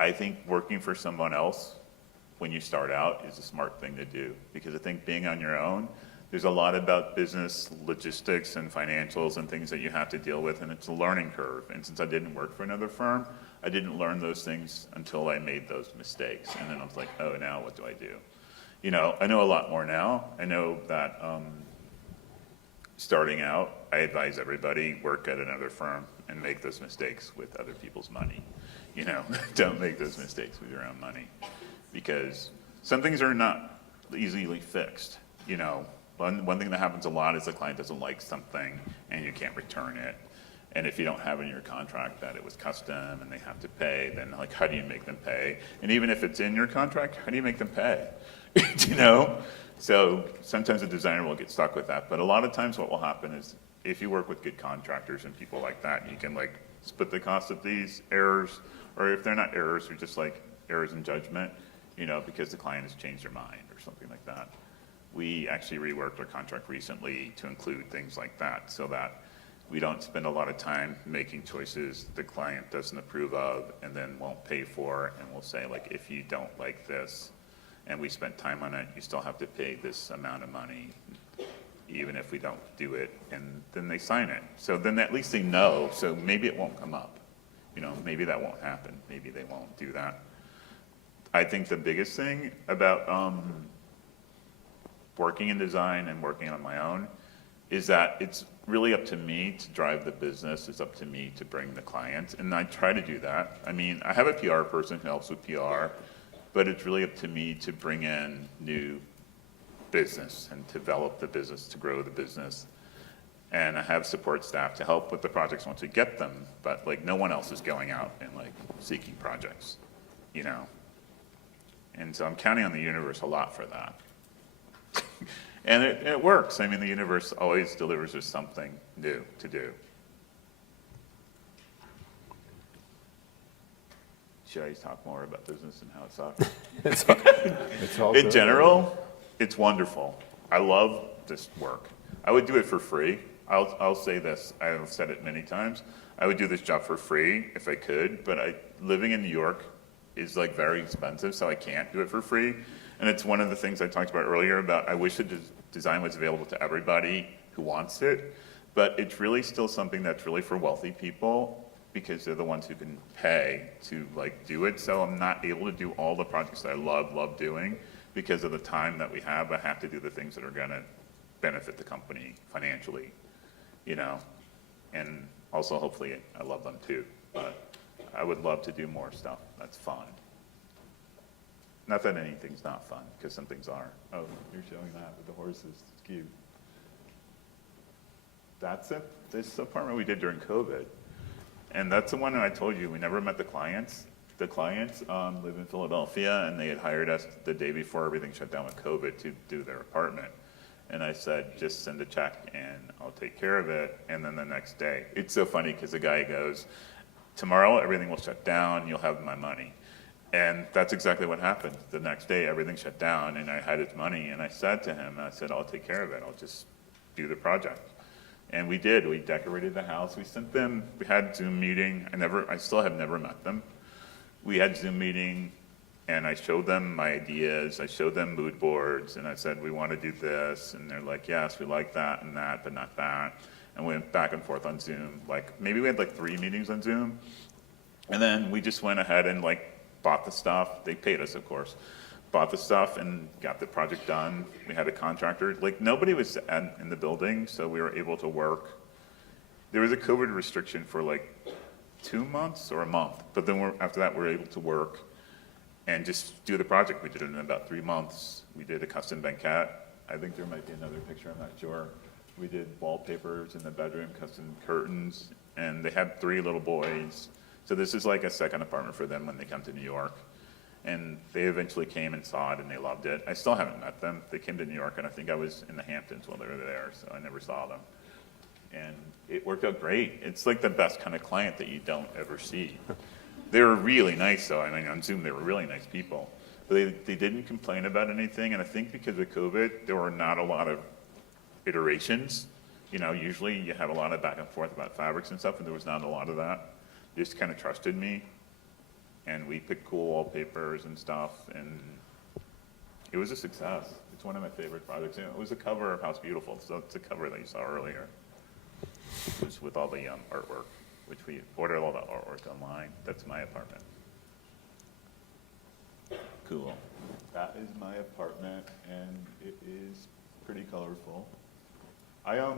I think working for someone else when you start out is a smart thing to do, because I think being on your own, there's a lot about business logistics and financials and things that you have to deal with, and it's a learning curve. And since I didn't work for another firm, I didn't learn those things until I made those mistakes. And then I was like, oh, now what do I do? You know, I know a lot more now. I know that starting out, I advise everybody, work at another firm and make those mistakes with other people's money. You know, don't make those mistakes with your own money, because some things are not easily fixed. You know, one thing that happens a lot is the client doesn't like something and you can't return it. And if you don't have in your contract that it was custom and they have to pay, then like, how do you make them pay? And even if it's in your contract, how do you make them pay? You know? So sometimes a designer will get stuck with that. But a lot of times what will happen is if you work with good contractors and people like that, you can like split the cost of these errors, or if they're not errors, they're just like errors in judgment, you know, because the client has changed their mind or something like that. We actually reworked our contract recently to include things like that, so that we don't spend a lot of time making choices the client doesn't approve of and then won't pay for, and we'll say like, if you don't like this and we spent time on it, you still have to pay this amount of money, even if we don't do it, and then they sign it. So then at least they know, so maybe it won't come up. You know, maybe that won't happen. Maybe they won't do that. I think the biggest thing about working in design and working on my own is that it's really up to me to drive the business. It's up to me to bring the clients, and I try to do that. I mean, I have a PR person who helps with PR, but it's really up to me to bring in new business and develop the business, to grow the business. And I have support staff to help with the projects once we get them, but like no one else is going out and like seeking projects, you know? And so I'm counting on the universe a lot for that. And it works. I mean, the universe always delivers us something new to do. Should I talk more about business and how it sucks? It's all In good. general, it's wonderful. I love this work. I would do it for free. I'll say this, I've said it many times. I would do this job for free if I could, but living in New York is like very expensive, so I can't do it for free. And it's one of the things I talked about earlier about I wish the design was available to everybody who wants it, but it's really still something that's really for wealthy people, because they're the ones who can pay to like do it. So I'm not able to do all the projects that I love doing because of the time that we have. I have to do the things that are gonna benefit the company financially, you know? And also hopefully I love them too, but I would love to do more stuff that's fun. Not that anything's not fun, because some things are. Oh, you're showing that with the horses, it's cute. That's it, this apartment we did during COVID. And that's the one that I told you, we never met the clients. The clients live in Philadelphia, and they had hired us the day before everything shut down with COVID to do their apartment. And I said, just send a check and I'll take care of it. And then the next day, it's so funny because the guy goes, tomorrow everything will shut down, you'll have my money. And that's exactly what happened. The next day, everything shut down, and I had his money, and I said to him, I said, I'll take care of it. I'll just do the project. And we did. We decorated the house. We sent them, we had Zoom meeting. I still have never met them. We had Zoom meeting, and I showed them my ideas. I showed them mood boards, and I said, we want to do this. And they're like, yes, we like that and that, but not that. And we went back and forth on Zoom. Like, maybe we had like 3 meetings on Zoom. And then we just went ahead and like bought the stuff. They paid us, of course. Bought the stuff and got the project done. We had a contractor. Like, nobody was in the building, so we were able to work. There was a COVID restriction for like 2 months or a month. But then after that, we're able to work and just do the project. We did it in about 3 months. We did a custom banquette. I think there might be another picture, I'm not sure. We did wallpapers in the bedroom, custom curtains, and they had 3 little boys. So this is like a second apartment for them when they come to New York. And they eventually came and saw it and they loved it. I still haven't met them. They came to New York and I think I was in the Hamptons while they were there, so I never saw them. And it worked out great. It's like the best kind of client that you don't ever see. They were really nice though. I mean, on Zoom, they were really nice people. But they didn't complain about anything, and I think because of COVID, there were not a lot of iterations. You know, usually you have a lot of back and forth about fabrics and stuff, and there was not a lot of that. They just kind of trusted me, and we picked cool wallpapers and stuff, and it was a success. It's one of my favorite projects. It was a cover of House Beautiful, so it's a cover that you saw earlier. It was with all the artwork, which we ordered all the artwork online. That's my apartment. Cool. That is my apartment, and it is pretty colorful. I've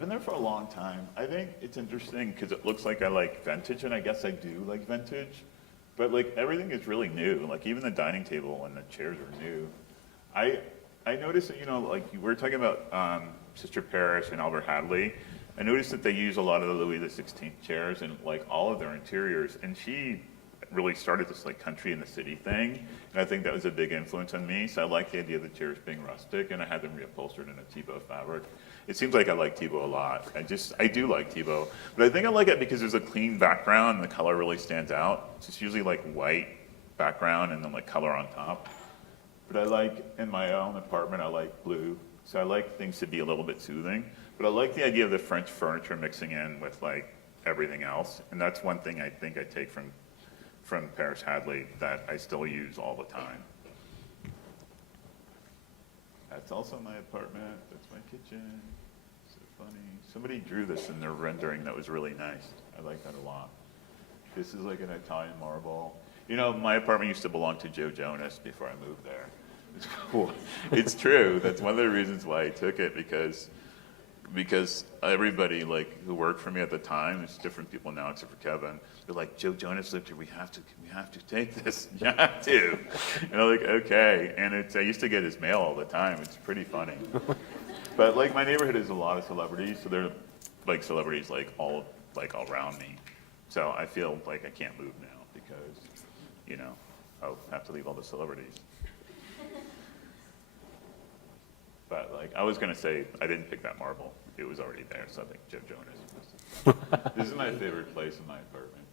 been there for a long time. I think it's interesting because it looks like I like vintage, and I guess I do like vintage, but like everything is really new. Like even the dining table and the chairs are new. I noticed that, you know, like we were talking about Sister Parrish and Albert Hadley. I noticed that they use a lot of the Louis XVI chairs in like all of their interiors, and she really started this like country in the city thing, and I think that was a big influence on me. So I like the idea of the chairs being rustic, and I had them reupholstered in a Thibaut fabric. It seems like I like Thibaut a lot. I do like Thibaut, but I think I like it because there's a clean background and the color really stands out. It's usually like white background and then like color on top. But I like, in my own apartment, I like blue. So I like things to be a little bit soothing, but I like the idea of the French furniture mixing in with like everything else. And that's one thing I think I take from Parrish Hadley that I still use all the time. That's also my apartment. That's my kitchen. So funny. Somebody drew this in their rendering that was really nice. I like that a lot. This is like an Italian marble. You know, my apartment used to belong to Joe Jonas before I moved there. It's cool. It's true. That's one of the reasons why I took it, because everybody like who worked for me at the time, it's different people now except for Kevin, they're like, Joe Jonas lived here, we have to take this. You have to. And I'm like, okay. And I used to get his mail all the time. It's pretty funny. But like my neighborhood is a lot of celebrities, so they're like celebrities like all around me. So I feel like I can't move now because, you know, I'll have to leave all the celebrities. But like, I was gonna say, I didn't pick that marble. It was already there, so I think Joe Jonas. This is my favorite place in my apartment.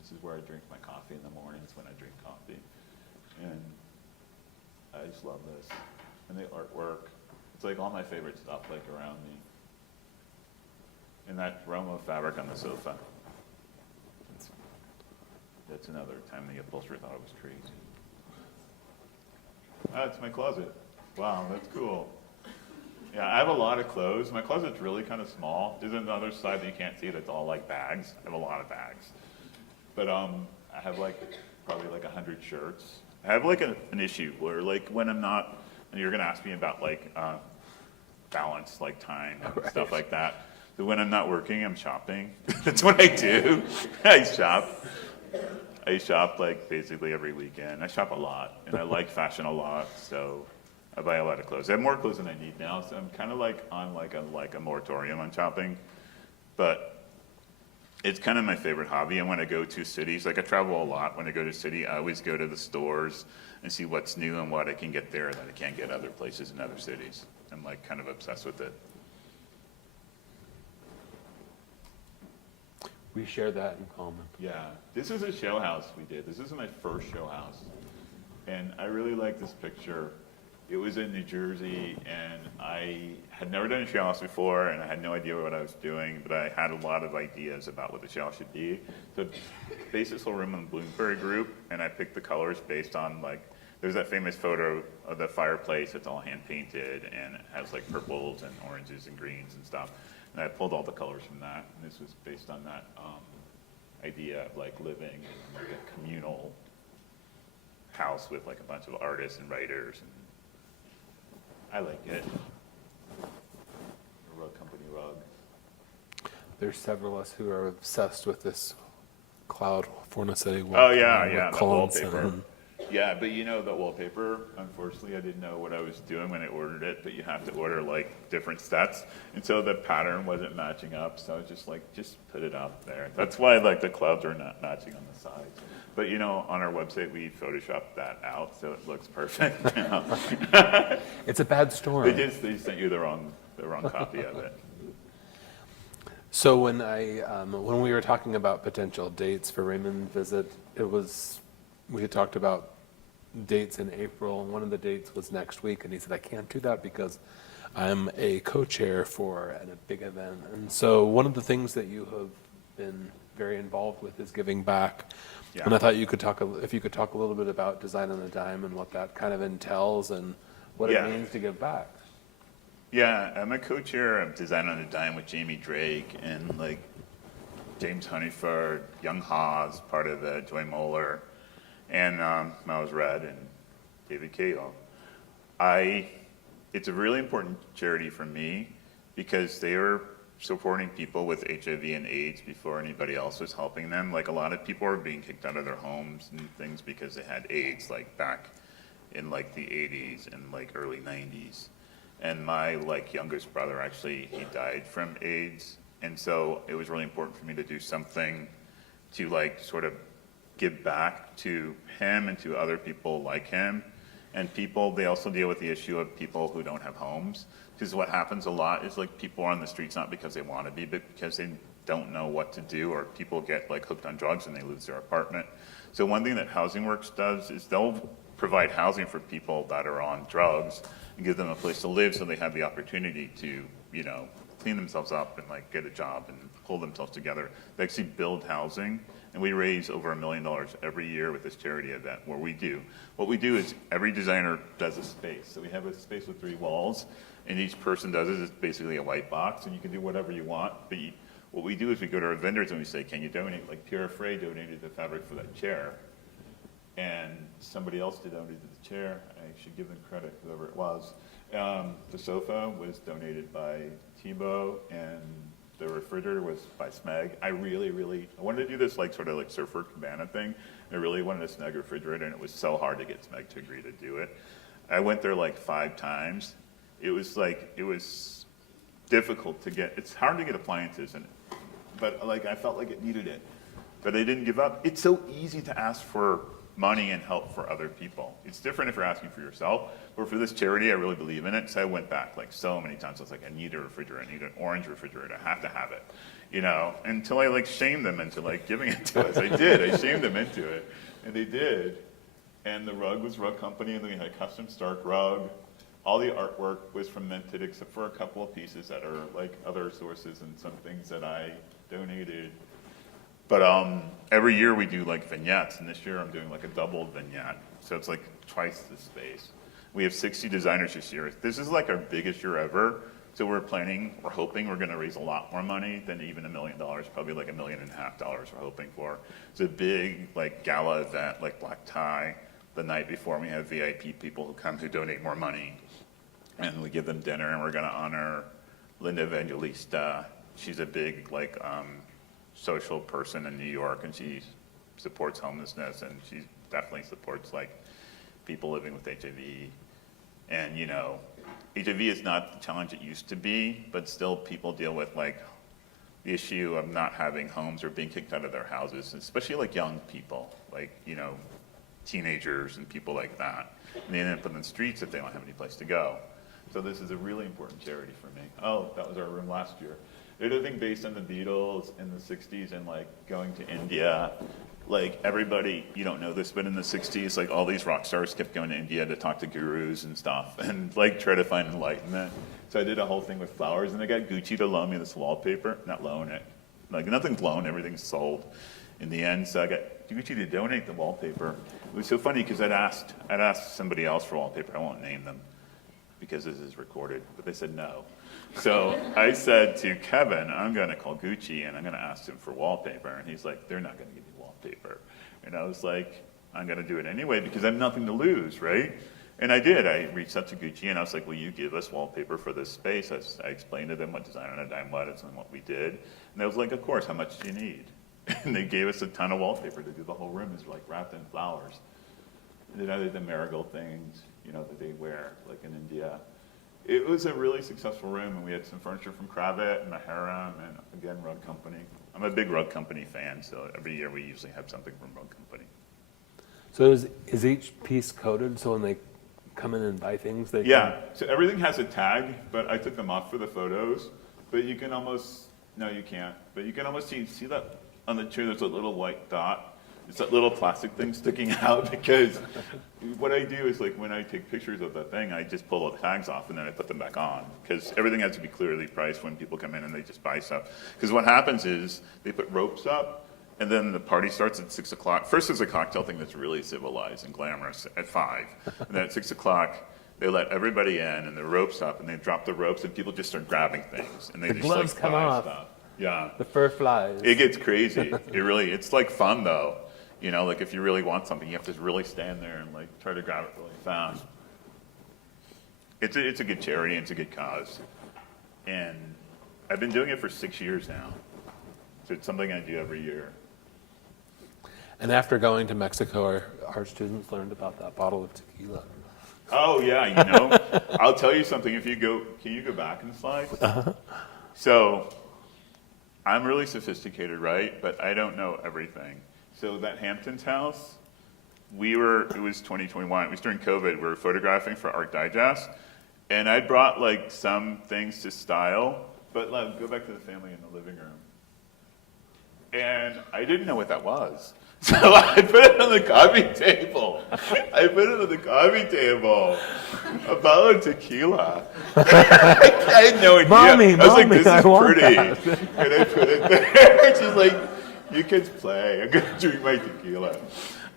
This is where I drink my coffee in the mornings when I drink coffee. And I just love this. And the artwork. It's like all my favorite stuff like around me. And that Romo fabric on the sofa. That's another time the upholsterer thought it was crazy. Ah, it's my closet. Wow, that's cool. Yeah, I have a lot of clothes. My closet's really kind of small. There's another side that you can't see that's all like bags. I have a lot of bags. But I have like probably like 100 shirts. I have like an issue where like when I'm not, and you're gonna ask me about like balance, like time and stuff like that. But when I'm not working, I'm shopping. That's what I do. I shop like basically every weekend. I shop a lot, and I like fashion a lot, so I buy a lot of clothes. I have more clothes than I need now, so I'm kind of like on like a moratorium on shopping. But it's kind of my favorite hobby. And when I go to cities, like I travel a lot. When I go to a city, I always go to the stores and see what's new and what I can get there that I can't get other places in other cities. I'm like kind of obsessed with it. We share that in common. Yeah, this is a show house we did. This is my first show house. And I really like this picture. It was in New Jersey, and I had never done a show house before, and I had no idea what I was doing, but I had a lot of ideas about what the show house should be. So based this whole room on the Bloomsbury Group, and I picked the colors based on like, there's that famous photo of the fireplace that's all hand painted, and it has like purples and oranges and greens and stuff. And I pulled all the colors from that, and this was based on that idea of like living in like a communal house with like a bunch of artists and writers, and I like it. A rug company rug. there's several of us who are obsessed with this cloud Fornacetti Oh wallpaper yeah, with yeah, the columns wallpaper. and- Yeah, but you know the wallpaper, unfortunately I didn't know what I was doing when I ordered it, but you have to order like different sets. And so the pattern wasn't matching up, so I was just like, just put it up there. That's why like the clouds are not matching on the sides. But you know, on our website we photoshopped that out so it looks perfect now. It's a bad storm. They sent you the wrong copy of it. So when we were talking about potential dates for Raymond visit, we had talked about dates in April, and one of the dates was next week, and he said, I can't do that because I'm a co-chair for a big event. And so one of the things that you have been very involved with is giving back. Yeah. And I thought if you could talk a little bit about Design on a Dime and what that kind of entails and what Yeah. it means to give back. Yeah, I'm a co-chair of Design on a Dime with Jamie Drake and like James Honeyford, Young Haas, part of the Joy Moeller, and Miles Red and David Cahill. It's a really important charity for me because they are supporting people with HIV and AIDS before anybody else was helping them. Like a lot of people are being kicked out of their homes and things because they had AIDS, like back in like the 80s and like early 90s. And my like youngest brother actually, he died from AIDS. And so it was really important for me to do something to like sort of give back to him and to other people like him. And people, they also deal with the issue of people who don't have homes. Because what happens a lot is like people are on the streets not because they want to be, but because they don't know what to do, or people get like hooked on drugs and they lose their apartment. So one thing that Housing Works does is they'll provide housing for people that are on drugs and give them a place to live so they have the opportunity to, you know, clean themselves up and like get a job and pull themselves together. They actually build housing, and we raise over $1 million every year with this charity event what we do is every designer does a space. So we have a space with 3 walls, and each person does it. It's basically a white box, and you can do whatever you want. But what we do is we go to our vendors and we say, can you donate? Like Pierre Frey donated the fabric for that chair, and somebody else donated the chair. I should give them credit, whoever it was. The sofa was donated by Thibaut, and the refrigerator was by Smeg. I wanted to do this like sort of like surfer cabana thing. I really wanted a Smeg refrigerator, and it was so hard to get Smeg to agree to do it. I went there like 5 times. It was difficult to get. It's hard to get appliances, but like I felt like it needed it. But they didn't give up. It's so easy to ask for money and help for other people. It's different if you're asking for yourself, but for this charity, I really believe in it. So I went back like so many times. I was like, I need a refrigerator. I need an orange refrigerator. I have to have it, you know, until I like shamed them into like giving it to us. I did. I shamed them into it, and they did. And the rug was Rug Company, and we had a custom Stark rug. All the artwork was from Minted, except for a couple of pieces that are like other sources and some things that I donated. But every year we do like vignettes, and this year I'm doing like a double vignette. So it's like twice the space. We have 60 designers this year. This is like our biggest year ever. So we're hoping we're gonna raise a lot more money than even $1 million, probably like $1.5 million we're hoping for. It's a big like gala event, like black tie. The night before we have VIP people who come who donate more money. And we give them dinner, and we're gonna honor Linda Evangelista. She's a big like social person in New York, and she supports homelessness, and she definitely supports like people living with HIV. And you know, HIV is not the challenge it used to be, but still people deal with like the issue of not having homes or being kicked out of their houses, especially like young people, like, you know, teenagers and people like that. And they end up on the streets if they don't have any place to go. So this is a really important charity for me. Oh, that was our room last year. They did a thing based on the Beatles in the 60s and like going to India. Like everybody, you don't know this, but in the 60s, like all these rock stars kept going to India to talk to gurus and stuff and like try to find enlightenment. So I did a whole thing with flowers, and I got Gucci to loan me this wallpaper. Not loan it. Like nothing's loaned, everything's sold in the end. So I got Gucci to donate the wallpaper. It was so funny because I'd asked somebody else for wallpaper. I won't name them because this is recorded, but they said no. So I said to Kevin, I'm gonna call Gucci and I'm gonna ask him for wallpaper. And he's like, they're not gonna give me wallpaper. And I was like, I'm gonna do it anyway because I have nothing to lose, right? And I did. I reached out to Gucci and I was like, will you give us wallpaper for this space? I explained to them what Design on a Dime was and what we did. And they was like, of course, how much do you need? And they gave us a ton of wallpaper to do the whole room. It's like wrapped in flowers. And then I did the marigold things, you know, that they wear, like in India. It was a really successful room, and we had some furniture from Cravat and Maharam, and again, Rug Company. I'm a big Rug Company fan, so every year we usually have something from Rug Company. So is each piece coded so when they come in and buy things, they Yeah, so everything has a tag, but I took them off for the photos. But you can almost, no, you can't, but you can almost see that on the chair, there's a little white dot. It's that little plastic thing sticking out, because what I do is, like, when I take pictures of the thing, I just pull the tags off and then I put them back on, because everything has to be clearly priced when people come in and they just buy stuff. Because what happens is they put ropes up, and then the party starts at 6 o'clock. First, there's a cocktail thing that's really civilized and glamorous at 5. And then at 6 o'clock, they let everybody in, and the ropes up, and they drop the ropes, and people just start grabbing things. And they The just gloves like come buy off. stuff. Yeah. the fur flies. It gets crazy. It's like fun though. You know, like if you really want something, you have to really stand there and like try to grab it really fast. It's a good charity, and it's a good cause. And I've been doing it for 6 years now. So it's something I do every year. And after going to Mexico, our students learned about that bottle of tequila. Oh yeah, you know, I'll tell you something. If you go, can you go back in the slides? So I'm really sophisticated, right? But I don't know everything. So that Hamptons house, it was 2021, it was during COVID, we were photographing for Art Digest, and I brought like some things to style, but like, go back to the family in the living room. And I didn't know what that was. So I put it on the coffee table. A bottle of tequila. I had no idea. Mommy, I was like, this I is want pretty. that. And I put it there. And she's like, you kids play. I'm going to drink my tequila.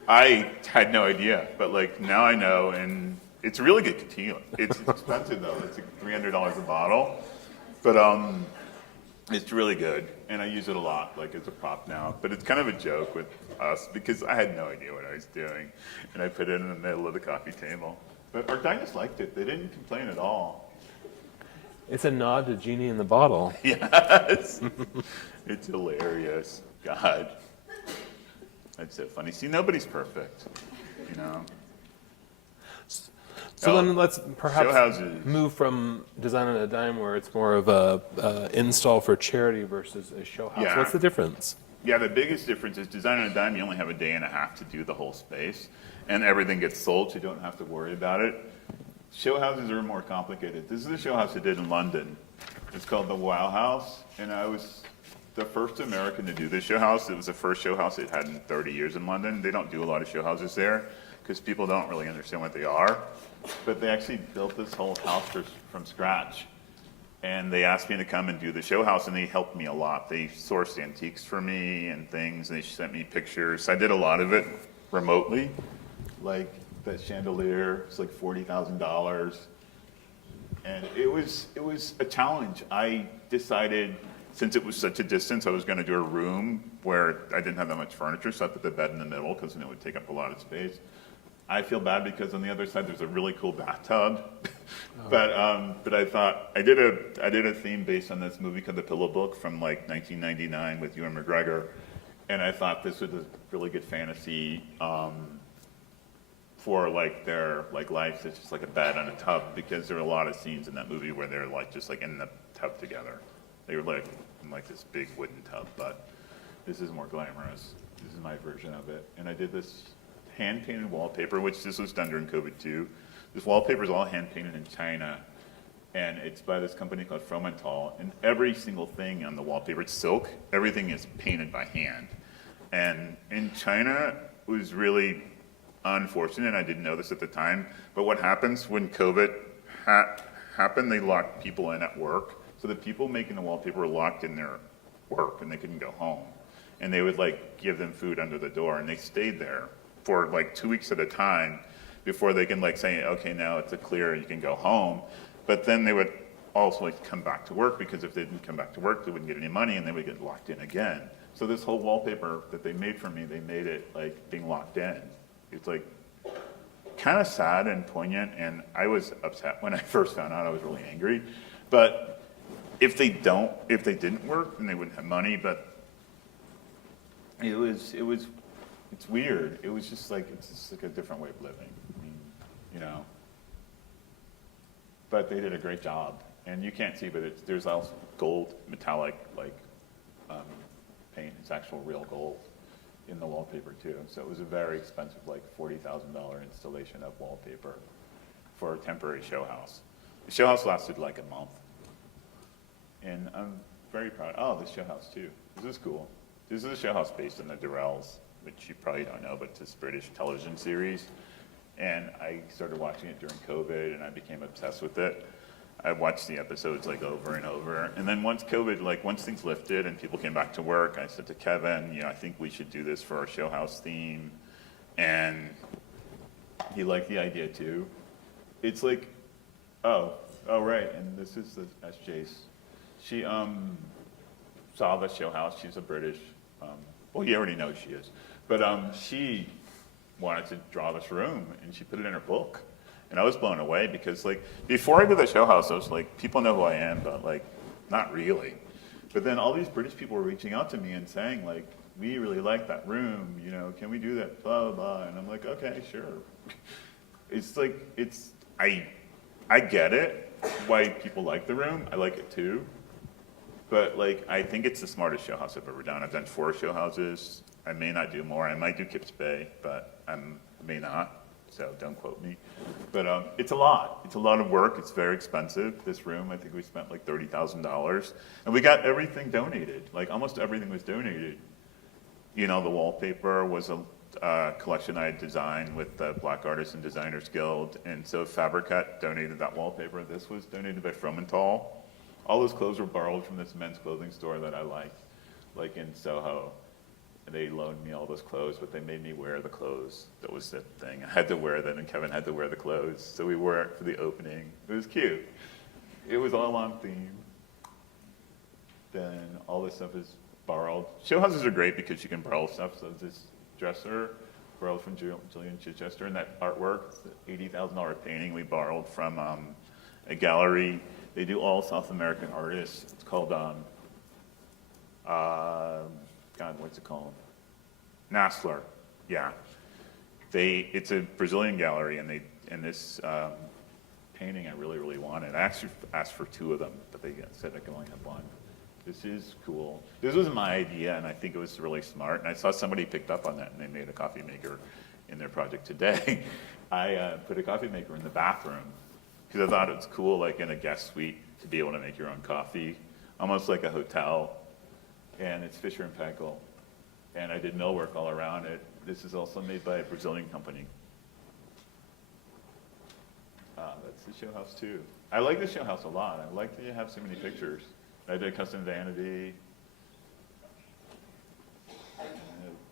I had no idea. But like, now I know. And it's really good tequila. It's expensive though. It's like $300 a bottle. But it's really good. And I use it a lot, like as a prop now. But it's kind of a joke with us because I had no idea what I was doing. And I put it in the middle of the coffee table. But our diners liked it. They didn't complain at all. It's a nod to Genie in the Bottle. Yes. It's hilarious. God. That's so funny. See, nobody's perfect, you know? So Oh, then let's perhaps show houses. move from Design on a Dime, where it's more of a install for charity versus a show house. Yeah. What's the difference? Yeah, the biggest difference is Design on a Dime, you only have a day and a half to do the whole space, and everything gets sold, so you don't have to worry about it. Show houses are more complicated. This is the show house I did in London. It's called the Wow House, and I was the first American to do this show house. It was the first show house it had in 30 years in London. They don't do a lot of show houses there because people don't really understand what they are. But they actually built this whole house from scratch. And they asked me to come and do the show house, and they helped me a lot. They sourced antiques for me and things, and they sent me pictures. I did a lot of it remotely. Like that chandelier, it's like $40,000. And it was a challenge. I decided, since it was such a distance, I was going to do a room where I didn't have that much furniture, so I put the bed in the middle because then it would take up a lot of space. I feel bad because on the other side there's a really cool bathtub, but I thought I did a theme based on this movie called The Pillow Book from like 1999 with Ewan McGregor, and I thought this was a really good fantasy for like their like life. It's just like a bed on a tub, because there are a lot of scenes in that movie where they're like just like in the tub together. They were like in like this big wooden tub, but this is more glamorous. This is my version of it, and I did this hand-painted wallpaper, which this was done during COVID too. This wallpaper is all hand-painted in China, and it's by this company called Fromental, and every single thing on the wallpaper, it's silk, everything is painted by hand. And in China, it was really unfortunate, I didn't know this at the time, but what happens when COVID happened, they locked people in at work, so the people making the wallpaper were locked in their work, and they couldn't go home. And they would like give them food under the door, and they stayed there for like 2 weeks at a time before they can like say, okay, now it's a clear, you can go home. But then they would also like come back to work, because if they didn't come back to work, they wouldn't get any money and they would get locked in again. So this whole wallpaper that they made for me, they made it like being locked in. It's like kind of sad and poignant, and I was upset when I first found out. I was really angry. But if they didn't work, then they wouldn't have money. But it's weird. It was just like, it's just like a different way of living, I mean, you know. But they did a great job. And you can't see, but there's also gold, metallic, like paint. It's actual real gold in the wallpaper too. So it was a very expensive, like $40,000 installation of wallpaper for a temporary show house. The show house lasted like a month. And I'm very proud. Oh, this show house too. This is cool. This is a show house based on the Durrells, which you probably don't know, but it's this British television series. And I started watching it during COVID, and I became obsessed with it. I watched the episodes like over and over. And then once COVID, like once things lifted and people came back to work, I said to Kevin, you know, I think we should do this for our show house theme. And he liked the idea too. It's like, oh, right. And this is that's Jace. She saw the show house. She's a British, well, you already know she is. But she wanted to draw this room, and she put it in her book. And I was blown away because, like, before I did the show house, I was like, people know who I am, but, like, not really. But then all these British people were reaching out to me and saying, like, we really like that room, you know, can we do that, blah, blah, blah. And I'm like, okay, sure. It's like, I get it, why people like the room. I like it too. But, like, I think it's the smartest show house I've ever done. I've done 4 show houses. I may not do more. I might do Kips Bay, but I may not. So don't quote me. But it's a lot. It's a lot of work. It's very expensive, this room. I think we spent like $30,000. And we got everything donated. Like almost everything was donated. You know, the wallpaper was a collection I had designed with the Black Artists and Designers Guild. And so Fabricat donated that wallpaper. This was donated by Fromental. All those clothes were borrowed from this men's clothing store that I like in Soho. And they loaned me all those clothes, but they made me wear the clothes. That was the thing. I had to wear them, and Kevin had to wear the clothes. So we wore it for the opening. It was cute. It was all on theme. Then all this stuff is borrowed. Show houses are great because you can borrow stuff. So this dresser, borrowed from Julian Chichester, and that artwork, the $80,000 painting we borrowed from a gallery. They do all South American artists. It's called God, what's it called? Nassler, yeah. It's a Brazilian gallery, and this painting I really, really wanted. I actually asked for 2 of them, but they said I could only have 1. This is cool. This was my idea, and I think it was really smart. And I saw somebody picked up on that, and they made a coffee maker in their project today. I put a coffee maker in the bathroom because I thought it was cool, like in a guest suite, to be able to make your own coffee, almost like a hotel. And it's Fisher & Paykel. And I did millwork all around it. This is also made by a Brazilian company. That's the show house too. I like the show house a lot. I like that you have so many pictures. I did custom vanity. Oh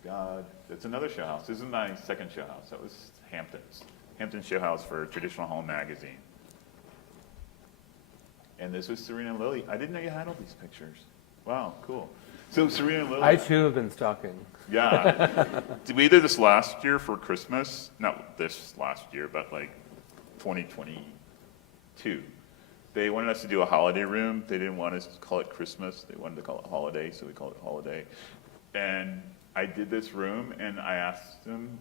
God, that's another show house. This is my second show house. That was Hampton's. Hampton's show house for Traditional Home magazine. And this was Serena and Lily. I didn't know you had all these pictures. Wow, cool. So Serena and Lily. I too have been stalking. Yeah. We did this last year for Christmas. Not this last year, but like 2022. They wanted us to do a holiday room. They didn't want us to call it Christmas. They wanted to call it holiday, so we called it holiday. And I did this room, and I asked them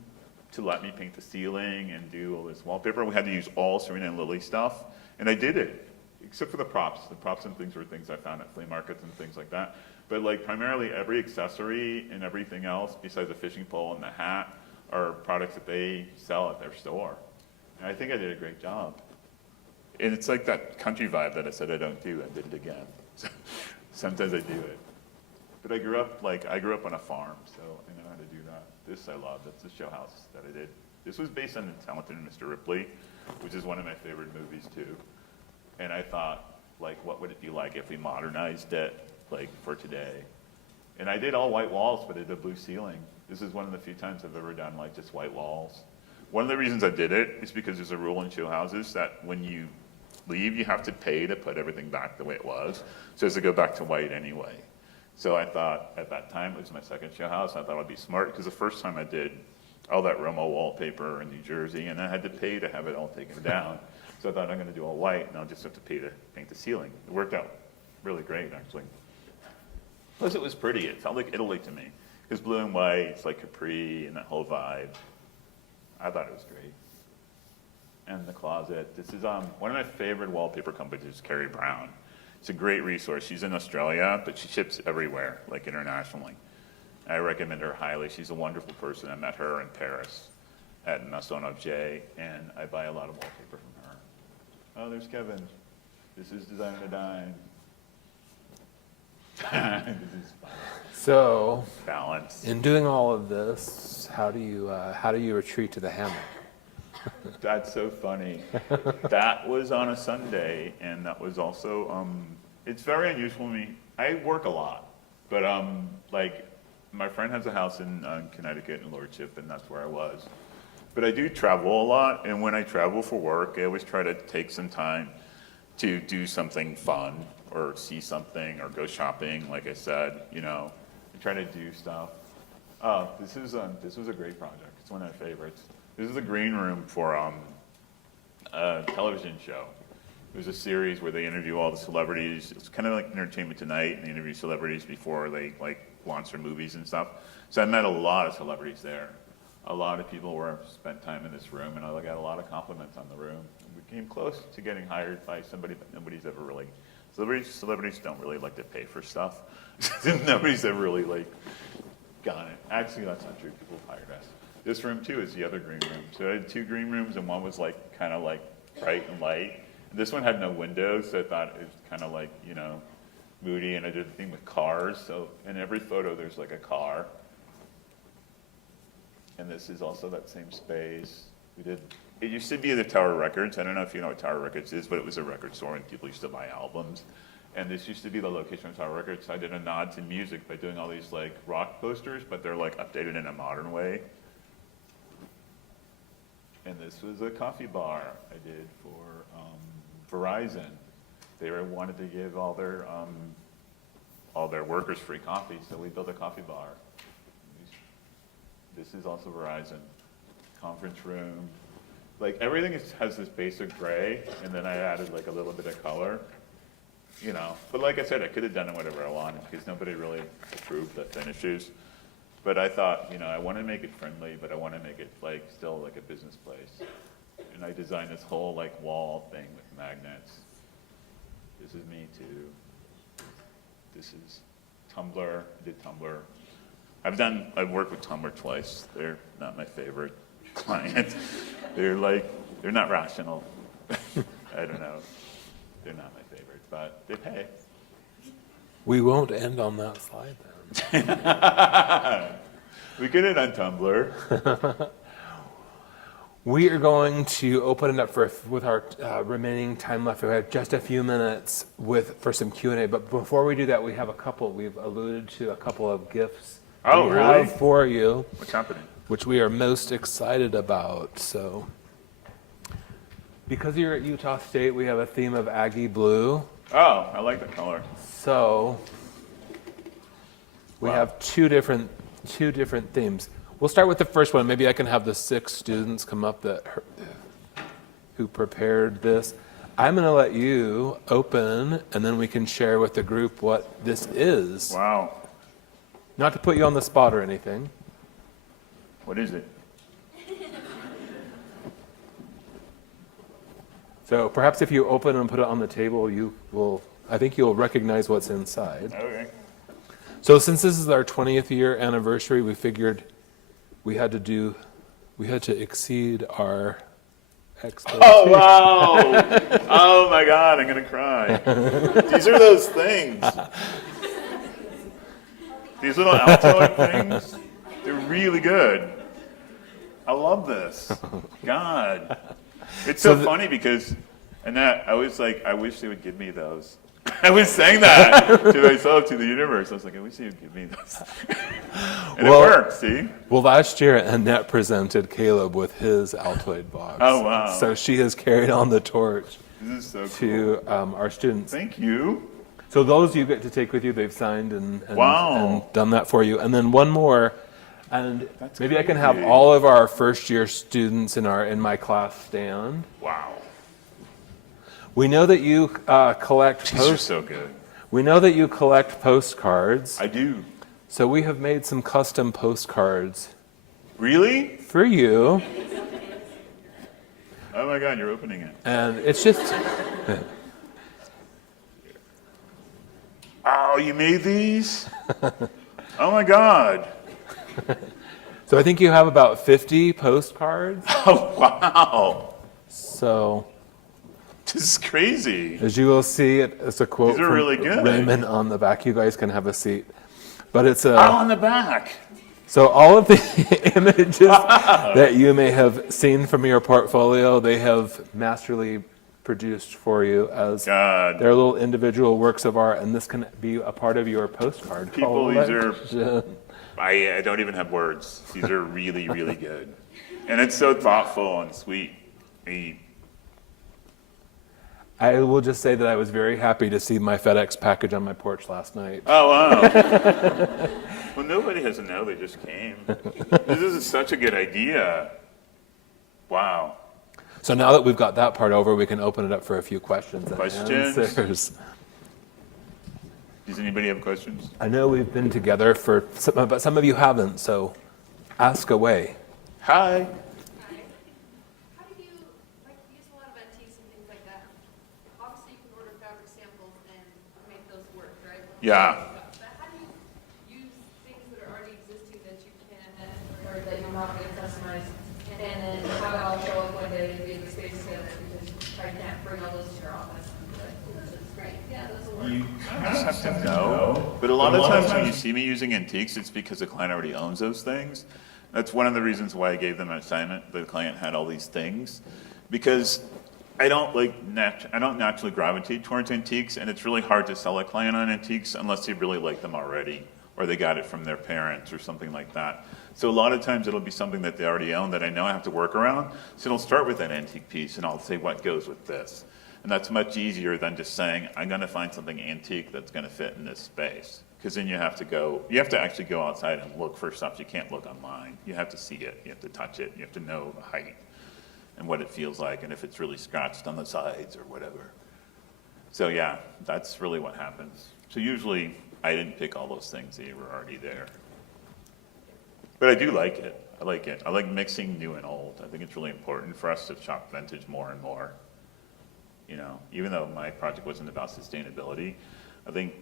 to let me paint the ceiling and do all this wallpaper. We had to use all Serena and Lily stuff, and I did it, except for the props. The props and things were things I found at flea markets and things like that. But like primarily every accessory and everything else besides the fishing pole and the hat are products that they sell at their store. And I think I did a great job. And it's like that country vibe that I said I don't do. I did it again. So sometimes I do it. But I grew up on a farm, so I know how to do that. This I love. That's the show house that I did. This was based on The Talented Mr. Ripley, which is one of my favorite movies too. And I thought, like, what would it be like if we modernized it, like, for today? And I did all white walls, but I did a blue ceiling. This is one of the few times I've ever done, like, just white walls. One of the reasons I did it is because there's a rule in show houses that when you leave, you have to pay to put everything back the way it was. So it's to go back to white anyway. So I thought, at that time, it was my second show house, I thought it would be smart, because the first time I did all that Romo wallpaper in New Jersey, and I had to pay to have it all taken down. So I thought I'm going to do all white, and I'll just have to pay to paint the ceiling. It worked out really great, actually. Plus, it was pretty. It felt like Italy to me. It was blue and white. It's like Capri and that whole vibe. I thought it was great. And the closet. This is one of my favorite wallpaper companies is Carrie Brown. It's a great resource. She's in Australia, but she ships everywhere, like internationally. I recommend her highly. She's a wonderful person. I met her in Paris at Maison Objet, and I buy a lot of wallpaper from her. Oh, there's Kevin. This is Design on a Dime. This is fun. So, Balance. in doing all of this, how do you retreat to the hammock? That's so funny. That was on a Sunday, and that was also, it's very unusual for me. I work a lot, but like my friend has a house in Connecticut in Lordship, and that's where I was. But I do travel a lot, and when I travel for work, I always try to take some time to do something fun or see something or go shopping, like I said, you know, and try to do stuff. Oh, this was a great project. It's one of my favorites. This is a green room for a television show. It was a series where they interview all the celebrities. It's kind of like Entertainment Tonight, and they interview celebrities before they like launch their movies and stuff. So I met a lot of celebrities there. A lot of people spent time in this room, and I got a lot of compliments on the room. We came close to getting hired by somebody, but nobody's ever really. Celebrities don't really like to pay for stuff. Nobody's ever really like gotten it. Actually, that's not true. People have hired us. This room too is the other green room. So I had two green rooms, and one was like kind of like bright and light. And this one had no windows, so I thought it was kind of like, you know, moody. And I did a thing with cars. So in every photo, there's like a car. And this is also that same space. It used to be the Tower Records. I don't know if you know what Tower Records is, but it was a record store, and people used to buy albums. And this used to be the location of Tower Records. So I did a nod to music by doing all these like rock posters, but they're like updated in a modern way. And this was a coffee bar I did for Verizon. They wanted to give all their workers free coffee, so we built a coffee bar. This is also Verizon. Conference room. Like everything has this basic gray, and then I added like a little bit of color, you know. But like I said, I could have done it whatever I wanted because nobody really approved the finishes. But I thought, you know, I want to make it friendly, but I want to make it like still like a business place. And I designed this whole like wall thing with magnets. This is me too. This is Tumblr. I did Tumblr. I've worked with Tumblr twice. They're not my favorite clients. They're not rational. I don't know. They're not my favorite, but they pay. We won't end on that slide then. We get it on Tumblr. We are going to open it up with our remaining time left. We have just a few minutes for some Q&A. But before we do that, we've alluded to a couple of gifts Oh, we really? have for you. What's happening? Which we are most excited about. So, because you're at Utah State, we have a theme of Aggie blue. Oh, I like the color. So, we Wow. have two different themes. We'll start with the first one. Maybe I can have the 6 students come up who prepared this. I'm going to let you open, and then we can share with the group what this is. Wow. Not to put you on the spot or anything. What is it? So perhaps if you open and put it on the table, I think you'll recognize what's inside. Okay. So since this is our 20th year anniversary, we figured we had to exceed our expectations. Oh, wow. Oh, my God, I'm going to cry. These are those things. These little Altoid things, they're really good. I love this. God. It's so funny because, Annette, I was like, I wish they would give me those. I was saying that to myself, to the universe. I was like, I wish they would give me those. And Well, it worked, see? Well, last year Annette presented Caleb with his Altoid box. Oh, wow. So she has carried on the torch This is so cool. to our students. Thank you. So those you get to take with you, they've signed and Wow. done that for you. And then one more, And That's maybe I can have crazy. all of our first-year students in my class stand. Wow. We know that you collect These are so good. We know that you collect postcards, I do. so we have made some custom postcards Really? for you. Oh my God, you're opening it. And it's just, Oh, you made these? Oh my God. so I think you have about 50 postcards. Oh, wow. So This is crazy. as you will see, it's a quote These are from really good. Rayman on the back. You guys can have a seat. But it's Oh, a, on the back. so all of the images that you may have seen from your portfolio, they have masterly produced for you as God. their little individual works of art, and this can be a part of your postcard People, these are- collection. I don't even have words. These are really, really good. And it's so thoughtful and sweet. I will just say that I was very happy to see my FedEx package on my porch last night. Oh, wow. Well, nobody has to know. They just came. This is such a good idea. Wow. So now that we've got that part over, we can open it up for a few questions and Questions? answers. Does anybody have questions? I know we've been together for some, but some of you haven't, so ask away. Hi. Hi. How do you, like, use a lot of antiques and things like that? Obviously, you can order fabric samples and make those work, right? Yeah. But how do you use things that are already existing that you can, or that you're not going to customize, and then have it all show up one day and be the space sale because I can't bring all those to your office? But this is great. Yeah, those will work. I just have to know. But a lot of times when you see me using antiques, it's because the client already owns those things. That's one of the reasons why I gave them an assignment. The client had all these things, because I don't naturally gravitate towards antiques, and it's really hard to sell a client on antiques unless they really like them already, or they got it from their parents or something like that. So a lot of times it'll be something that they already own that I know I have to work around. So it'll start with that antique piece, and I'll say what goes with this. And that's much easier than just saying, I'm gonna find something antique that's gonna fit in this space. Because then you have to actually go outside and look for stuff. You can't look online. You have to see it, you have to touch it, you have to know the height and what it feels like, and if it's really scratched on the sides or whatever. So yeah, that's really what happens. So usually I didn't pick all those things, they were already there. But I do like it, I like it. I like mixing new and old. I think it's really important for us to shop vintage more and more. You know, even though my project wasn't about sustainability, I think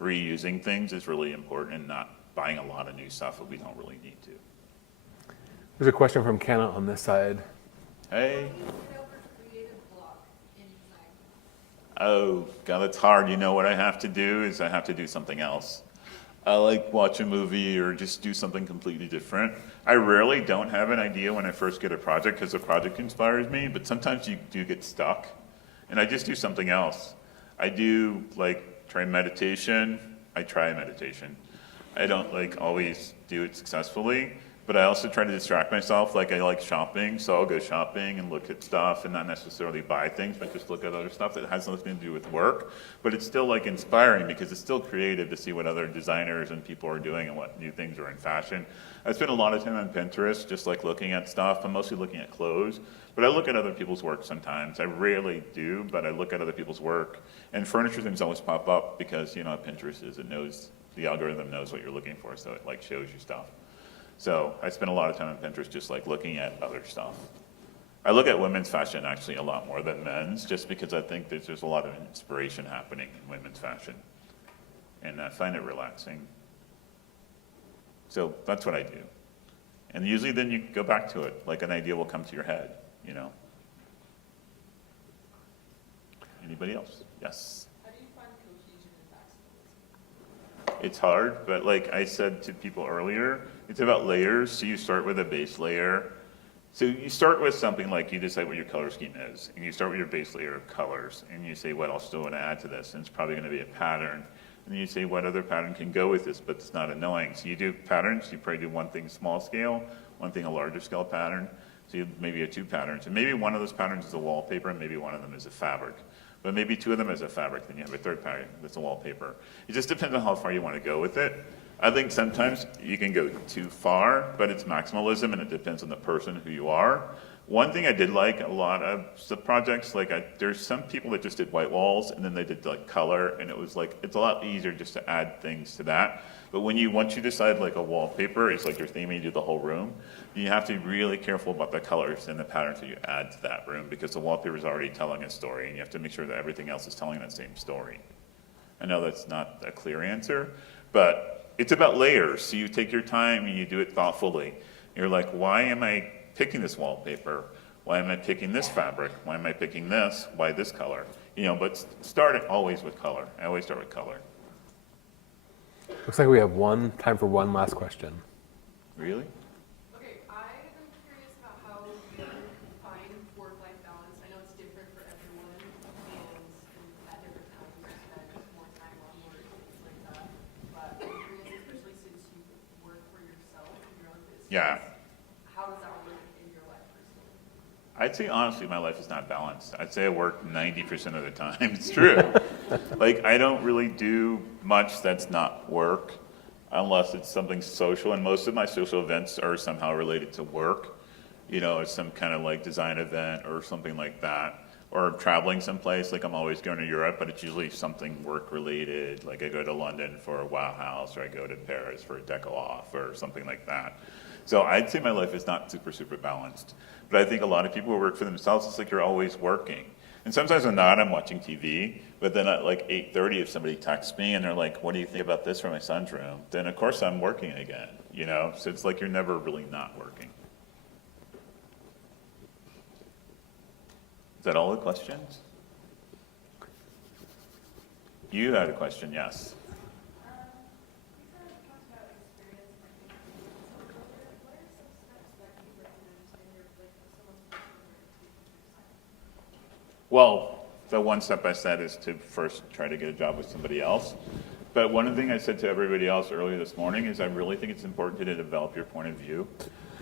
reusing things is really important and not buying a lot of new stuff that we don't really need to. There's a question from Kenna on this side. Hey. Get over creative block inside. Oh, God, that's hard. You know what I have to do is I have to do something else. I like watch a movie or just do something completely different. I rarely don't have an idea when I first get a project because the project inspires me, but sometimes you do get stuck. And I just do something else. I do try meditation. I try meditation. I don't always do it successfully, but I also try to distract myself. I like shopping, so I'll go shopping and look at stuff and not necessarily buy things, but just look at other stuff that has nothing to do with work. But it's still inspiring because it's still creative to see what other designers and people are doing and what new things are in fashion. I spend a lot of time on Pinterest, just looking at stuff. I'm mostly looking at clothes, but I look at other people's work sometimes. I rarely do, but I look at other people's work. And furniture things always pop up because, you know how Pinterest is. It knows, the algorithm knows what you're looking for, so it shows you stuff. So I spend a lot of time on Pinterest just looking at other stuff. I look at women's fashion actually a lot more than men's, just because I think that there's a lot of inspiration happening in women's fashion. And I find it relaxing. So that's what I do. And usually then you go back to it, an idea will come to your head, you know. Anybody else? Yes? How do you find cohesion in faximile? It's hard, but like I said to people earlier, it's about layers. So you start with a base layer. So you start with something like you decide what your color scheme is, and you start with your base layer of colors, and you say, what else do I want to add to this? And it's probably going to be a pattern. And then you say, what other pattern can go with this, but it's not annoying? So you do patterns. You probably do one thing small scale, one thing a larger scale pattern. So you maybe have two patterns. And maybe one of those patterns is a wallpaper, and maybe one of them is a fabric. But maybe two of them is a fabric, then you have a third pattern that's a wallpaper. It just depends on how far you want to go with it. I think sometimes you can go too far, but it's maximalism and it depends on the person who you are. One thing I did like a lot of the projects, there's some people that just did white walls and then they did like color, and it was like, it's a lot easier just to add things to that. But once you decide like a wallpaper, it's like your theme and you do the whole room, you have to be really careful about the colors and the patterns that you add to that room, because the wallpaper is already telling a story and you have to make sure that everything else is telling that same story. I know that's not a clear answer, but it's about layers. So you take your time and you do it thoughtfully. You're like, why am I picking this wallpaper? Why am I picking this fabric? Why am I picking this? Why this color? But start it always with color. I always start with color. Looks like we have time for one last question. Really? Okay, I am curious about how you find work-life balance. I know it's different for everyone, and at different times you spend more time on work and things like that. But I'm curious, especially since you work for yourself in your own business. Yeah. How does that work in your life personally? I'd say honestly, my life is not balanced. I'd say I work 90% of the time. It's true. I don't really do much that's not work, unless it's something social. And most of my social events are somehow related to work. It's some kind of like design event or something like that. Or traveling someplace, like I'm always going to Europe, but it's usually something work related. Like I go to London for a Wow House, or I go to Paris for a Deco Off, or something like that. So I'd say my life is not super, super balanced. But I think a lot of people who work for themselves, it's like you're always working. And sometimes I'm not, I'm watching TV, but then at like 8:30, if somebody texts me and they're like, what do you think about this for my son's room? Then of course I'm working again, So it's like you're never really not working. Is that all the questions? You had a question, yes. Well, the one step I said is to first try to get a job with somebody else. But one of the things I said to everybody else earlier this morning is I really think it's important to develop your point of view.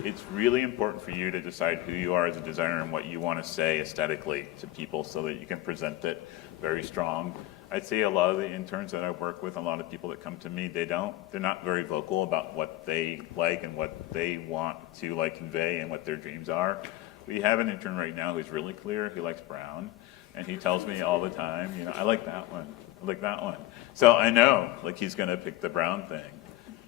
It's really important for you to decide who you are as a designer and what you want to say aesthetically to people so that you can present it very strong. I'd say a lot of the interns that I work with, a lot of people that come to me, they're not very vocal about what they like and what they want to convey and what their dreams are. We have an intern right now who's really clear. He likes brown, and he tells me all the time, I like that one. I like that one. So I know, he's going to pick the brown thing.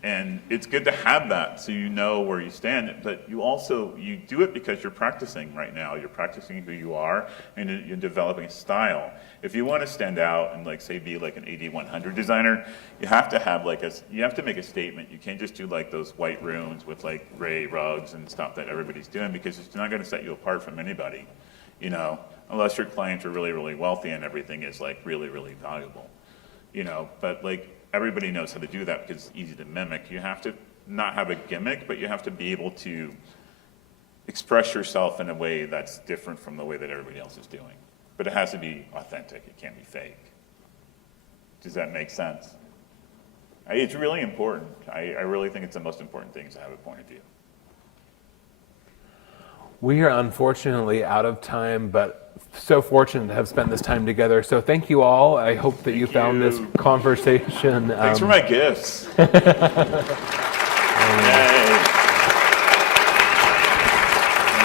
And it's good to have that so you know where you stand. But you do it because you're practicing right now. You're practicing who you are, and you're developing a style. If you want to stand out and be an AD100 designer, you have to have you have to make a statement. You can't just do those white rooms with gray rugs and stuff that everybody's doing, because it's not going to set you apart from anybody, unless your clients are really, really wealthy and everything is really, really valuable, But everybody knows how to do that because it's easy to mimic. You have to not have a gimmick, but you have to be able to express yourself in a way that's different from the way that everybody else is doing. But it has to be authentic. It can't be fake. Does that make sense? It's really important. I really think it's the most important thing is to have a point of view. We are unfortunately out of time, but so fortunate to have spent this time together. So thank you all. I hope that you found this conversation. Thanks for my gifts. Yay.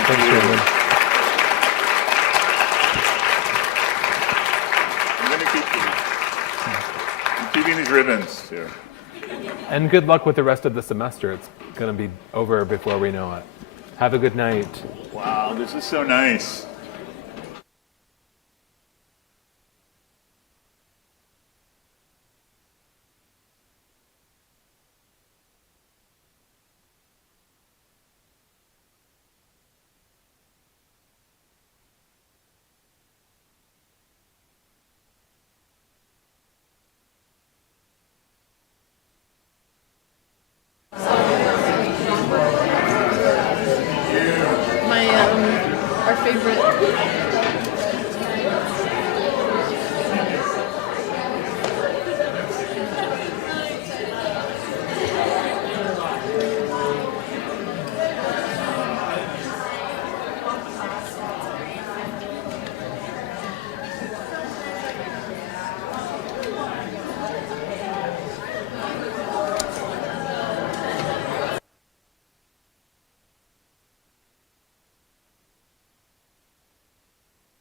Thanks, Rayman. I'm going to keep these ribbons too. And good luck with the rest of the semester. It's going to be over before we know it. Have a good night. Wow, this is so nice.